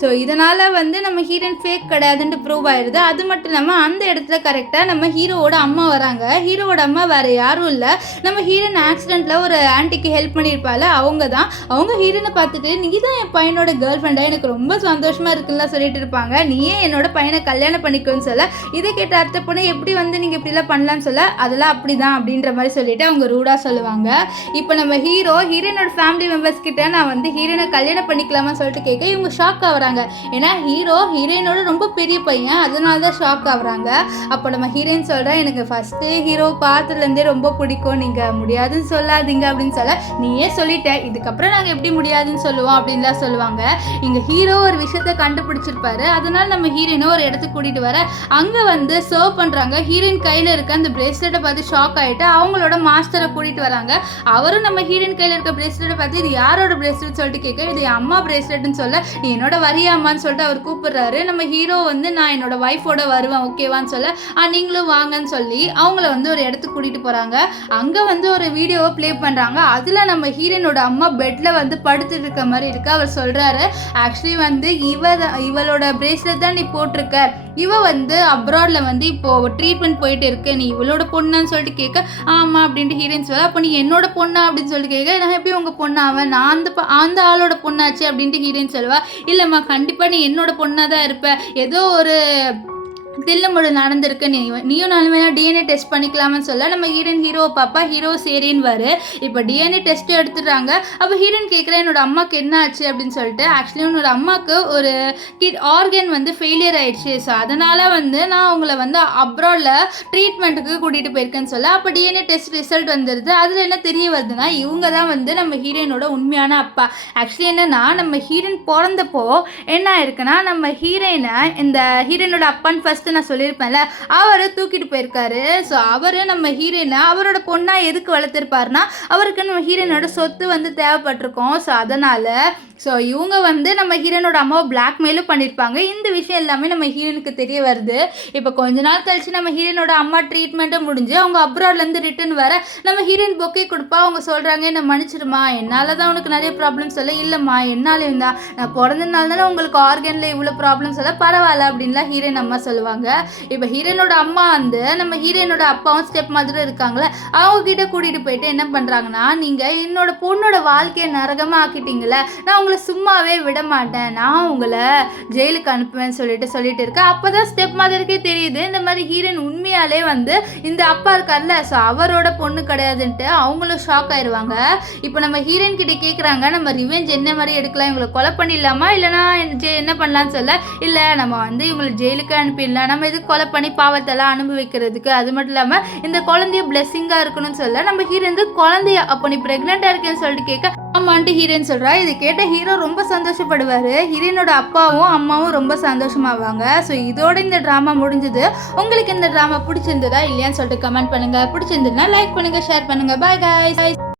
ஸோ இதனால் வந்து நம்ம ஹீரோயின் ஃபேக் கிடையாதுன்ட்டு ப்ரூவ் ஆயிடுது. அது மட்டும் இல்லாமல் அந்த இடத்துல கரெக்டாக நம்ம ஹீரோவோட அம்மா வராங்க. ஹீரோவோட அம்மா வேறு யாரும் இல்லை, நம்ம ஹீரோயின் ஆக்சிடெண்ட்டில் ஒரு ஆன்ட்டிக்கு ஹெல்ப் பண்ணியிருப்பாள், அவங்க தான். அவங்க ஹீரோயினை பார்த்துட்டு, நீ தான் என் பையனோட கேர்ள் ஃப்ரெண்டாக, எனக்கு ரொம்ப சந்தோஷமாக இருக்குன்னு சொல்லிட்டு இருப்பாங்க, நீயே என்னோட பையனை கல்யாணம் பண்ணிக்கோன்னு சொல்ல, இதை கேட்ட அத்தை பொண்ணு, எப்படி வந்து நீங்கள் இப்படிலாம் பண்ணலான்னு சொல்ல, அதெல்லாம் அப்படி தான் அப்படின்ற மாதிரி சொல்லிட்டு அவங்க ரூடாக சொல்லுவாங்க. இப்போ நம்ம ஹீரோயினோட ஃபேமிலி மெம்பர்ஸ் கிட்ட நான் வந்து ஹீரோயினை கல்யாணம் பண்ணிக்கலாமா சொல்லிட்டு கேட்க, இவங்க ஷாக் ஆகுறாங்க. ஏன்னா ஹீரோயினோட ரொம்ப பெரிய பையன், அதனால தான் ஷாக் ஆகுறாங்க. அப்போ நம்ம ஹீரோயின் சொல்கிறேன், எனக்கு ஃபஸ்ட்டு ஹீரோ பார்த்ததுலேருந்தே ரொம்ப பிடிக்கும், நீங்கள் முடியாதுன்னு சொல்லாதீங்க அப்படின்னு சொல்ல, நீயே சொல்லிட்ட, இதுக்கப்புறம் நாங்கள் எப்படி முடியாதுன்னு சொல்லுவோம் அப்படின்லாம் சொல்லுவாங்க. இங்கே ஹீரோ ஒரு விஷயத்தை கண்டுபிடிச்சிருப்பாரு, அதனால நம்ம ஹீரோயினை ஒரு இடத்துக்கு கூட்டிகிட்டு வர, அங்கே வந்து சர்வ் பண்ணுறாங்க. ஹீரோயின் கையில் இருக்க அந்த பிரேஸ்லெட்டை பார்த்து ஷாக் ஆகிட்டு அவங்களோட மாஸ்டரை கூட்டிகிட்டு வராங்க. அவரும் நம்ம ஹீரோயின் கையில் இருக்க பிரேஸ்லெட்டை பார்த்து, இது யாரோட பிரேஸ்லெட் சொல்லிட்டு கேட்க, இது என் அம்மா பிரேஸ்லெட்னு சொல்ல, நீ என்னோட வரியாமான்னு சொல்லிட்டு அவர் கூப்பிடுறாரு. நம்ம ஹீரோ வந்து, நான் என்னோட ஒய்ஃபோட வருவேன் ஓகேவான்னு சொல்ல, நீங்களும் வாங்கன்னு சொல்லி அவங்கள வந்து ஒரு இடத்துக்கு கூட்டிகிட்டு போகிறாங்க. அங்கே வந்து ஒரு வீடியோவை ப்ளே பண்ணுறாங்க. அதில் நம்ம ஹீரோயினோட அம்மா பெட்டில் வந்து படுத்துட்டு இருக்க மாதிரி இருக்குது. அவர் சொல்கிறாரு, ஆக்சுவலி வந்து இவளோட பிரேஸ்லெட் தான் நீ போட்டிருக்க, இவ வந்து அப்ராடில் வந்து இப்போது ட்ரீட்மெண்ட் போயிட்டு இருக்கு, நீ இவளோட பொண்ணான்னு சொல்லிட்டு கேட்க, ஆமாம் அப்படின்ட்டு ஹீரோயின் சொல்ல, அப்போ நீ என்னோட பொண்ணா அப்படின்னு சொல்லிட்டு கேட்க, நான் எப்படி உங்கள் பொண்ணாவேன், நான் அந்த ஆளோட பொண்ணாச்சு அப்படின்ட்டு ஹீரோயின் சொல்லுவா. இல்லைம்மா கண்டிப்பாக நீ என்னோட பொண்ணாக தான் இருப்ப, ஏதோ ஒரு தில்லுமுழு நடந்திருக்கு, நீயும் நானும் வேணா டிஎன்ஏ டெஸ்ட் பண்ணிக்கலாம்னு சொல்ல நம்ம ஹீரோவை பாப்பா, ஹீரோ சரின்னுவாரு. இப்போ டிஎன்ஏ டெஸ்ட் எடுத்துடுறாங்க. அப்போ ஹீரோயின் கேட்குறேன், என்னோட அம்மாவுக்கு என்ன ஆச்சு அப்படின்னு சொல்லிட்டு. ஆக்சுவலி உன்னோட அம்மாவுக்கு ஒரு ஆர்கன் வந்து ஃபெயிலியர் ஆயிடுச்சு, ஸோ அதனால் வந்து நான் உங்களை வந்து அப்ராடில் ட்ரீட்மெண்ட்டுக்கு கூட்டிகிட்டு போயிருக்கேன்னு சொல்ல. அப்போ டிஎன்ஏ டெஸ்ட் ரிசல்ட் வந்துடுது. அதில் என்ன தெரிய வருதுன்னா, இவங்க தான் வந்து நம்ம ஹீரோயினோட உண்மையான அப்பா. ஆக்சுவலி என்னென்னா, நம்ம ஹீரோயின் பிறந்தப்போ என்ன ஆயிருக்குன்னா, நம்ம ஹீரோயினை இந்த ஹீரோயினோட அப்பான்னு ஃபஸ்ட்டு நான் சொல்லியிருப்பேன்ல, அவர் தூக்கிட்டு போயிருக்காரு. ஸோ அவர் நம்ம ஹீரோயினை அவரோட பொண்ணாக எதுக்கு வளர்த்துருப்பாருனா, அவருக்கு நம்ம ஹீரோயினோட சொத்து வந்து தேவைப்பட்டிருக்கோம். ஸோ அதனால் இவங்க வந்து நம்ம ஹீரோயினோட அம்மாவை பிளாக்மெயிலும் பண்ணியிருப்பாங்க. இந்த விஷயம் எல்லாமே நம்ம ஹீரோயினுக்கு தெரிய வருது. இப்போ கொஞ்ச நாள் கழிச்சு நம்ம ஹீரோயினோட அம்மா ட்ரீட்மெண்ட்டும் முடிஞ்சு அவங்க அப்ராட்லேருந்து ரிட்டன் வர நம்ம ஹீரோயின் பொக்கே கொடுப்பா. அவங்க சொல்கிறாங்க, என்னை மன்னிச்சிடுமா, என்னால் தான் உனக்கு நிறைய ப்ராப்ளம்ஸ் சொல்ல. இல்லைம்மா, என்னாலையும் தான், நான் பிறந்தனால தானே உங்களுக்கு ஆர்கனில் இவ்வளோ ப்ராப்ளம்ஸ் சொல்ல, பரவாயில்ல அப்படின்லாம் ஹீரோயின் அம்மா சொல்லுவாங்க. இப்போ ஹீரோயினோட அம்மா வந்து நம்ம ஹீரோயினோட அப்பாவும் ஸ்டெப் மாதிரி இருக்காங்களே, அவங்க கிட்ட கூட்டிகிட்டு போயிட்டு என்ன பண்ணுறாங்கன்னா, நீங்கள் என்னோட பொண்ணோட வாழ்க்கையை நரகமாக ஆக்கிட்டீங்களே, நான் உங்களை சும்மாவே விட மாட்டேன், நான் உங்களை ஜெயிலுக்கு அனுப்புவேன்னு சொல்லிட்டு இருக்கேன். அப்போ தான் ஸ்டெப் மாதிரிக்கே தெரியுது, இந்த மாதிரி ஹீரோயின் உண்மையாலே வந்து இந்த அப்பா இருக்கார்ல, ஸோ அவரோட பொண்ணு கிடையாதுன்ட்டு அவங்களும் ஷாக் ஆயிடுவாங்க. இப்போ நம்ம ஹீரோயின் கிட்ட கேட்குறாங்க, நம்ம ரிவெஞ்ச் என்ன மாதிரி எடுக்கலாம், இவங்களை கொலை பண்ணிடலாமா இல்லைனா என்ன பண்ணலான்னு சொல்ல. இல்லை, நம்ம வந்து இவங்களை ஜெயிலுக்கு அனுப்பிடலாம், நம்ம இது கொலை பண்ணி பாவத்தெல்லாம் அனுபவிக்கிறதுக்கு, அது மட்டும் இல்லாமல் இந்த குழந்தைய பிளெஸ்ஸிங்காக இருக்கணும்னு சொல்ல. நம்ம ஹீரோயின் குழந்தைய, அப்போ நீ ப்ரெக்னெண்ட்டாக இருக்கேன்னு சொல்லிட்டு கேட்க, ஆமான்ட்டு ஹீரோயின் சொல்கிறா. இது கேட்ட ஹீரோ ரொம்ப சந்தோஷப்படுவார். ஹீரோயினோட அப்பாவும் அம்மாவும் ரொம்ப சந்தோஷமாவாங்க. ஸோ இதோட இந்த ட்ராமா முடிஞ்சது. உங்களுக்கு இந்த ட்ராமா பிடிச்சிருந்ததா இல்லையான்னு சொல்லிட்டு கமெண்ட் பண்ணுங்கள். பிடிச்சிருந்ததுன்னா லைக் பண்ணுங்கள், ஷேர் பண்ணுங்கள். Bye guys.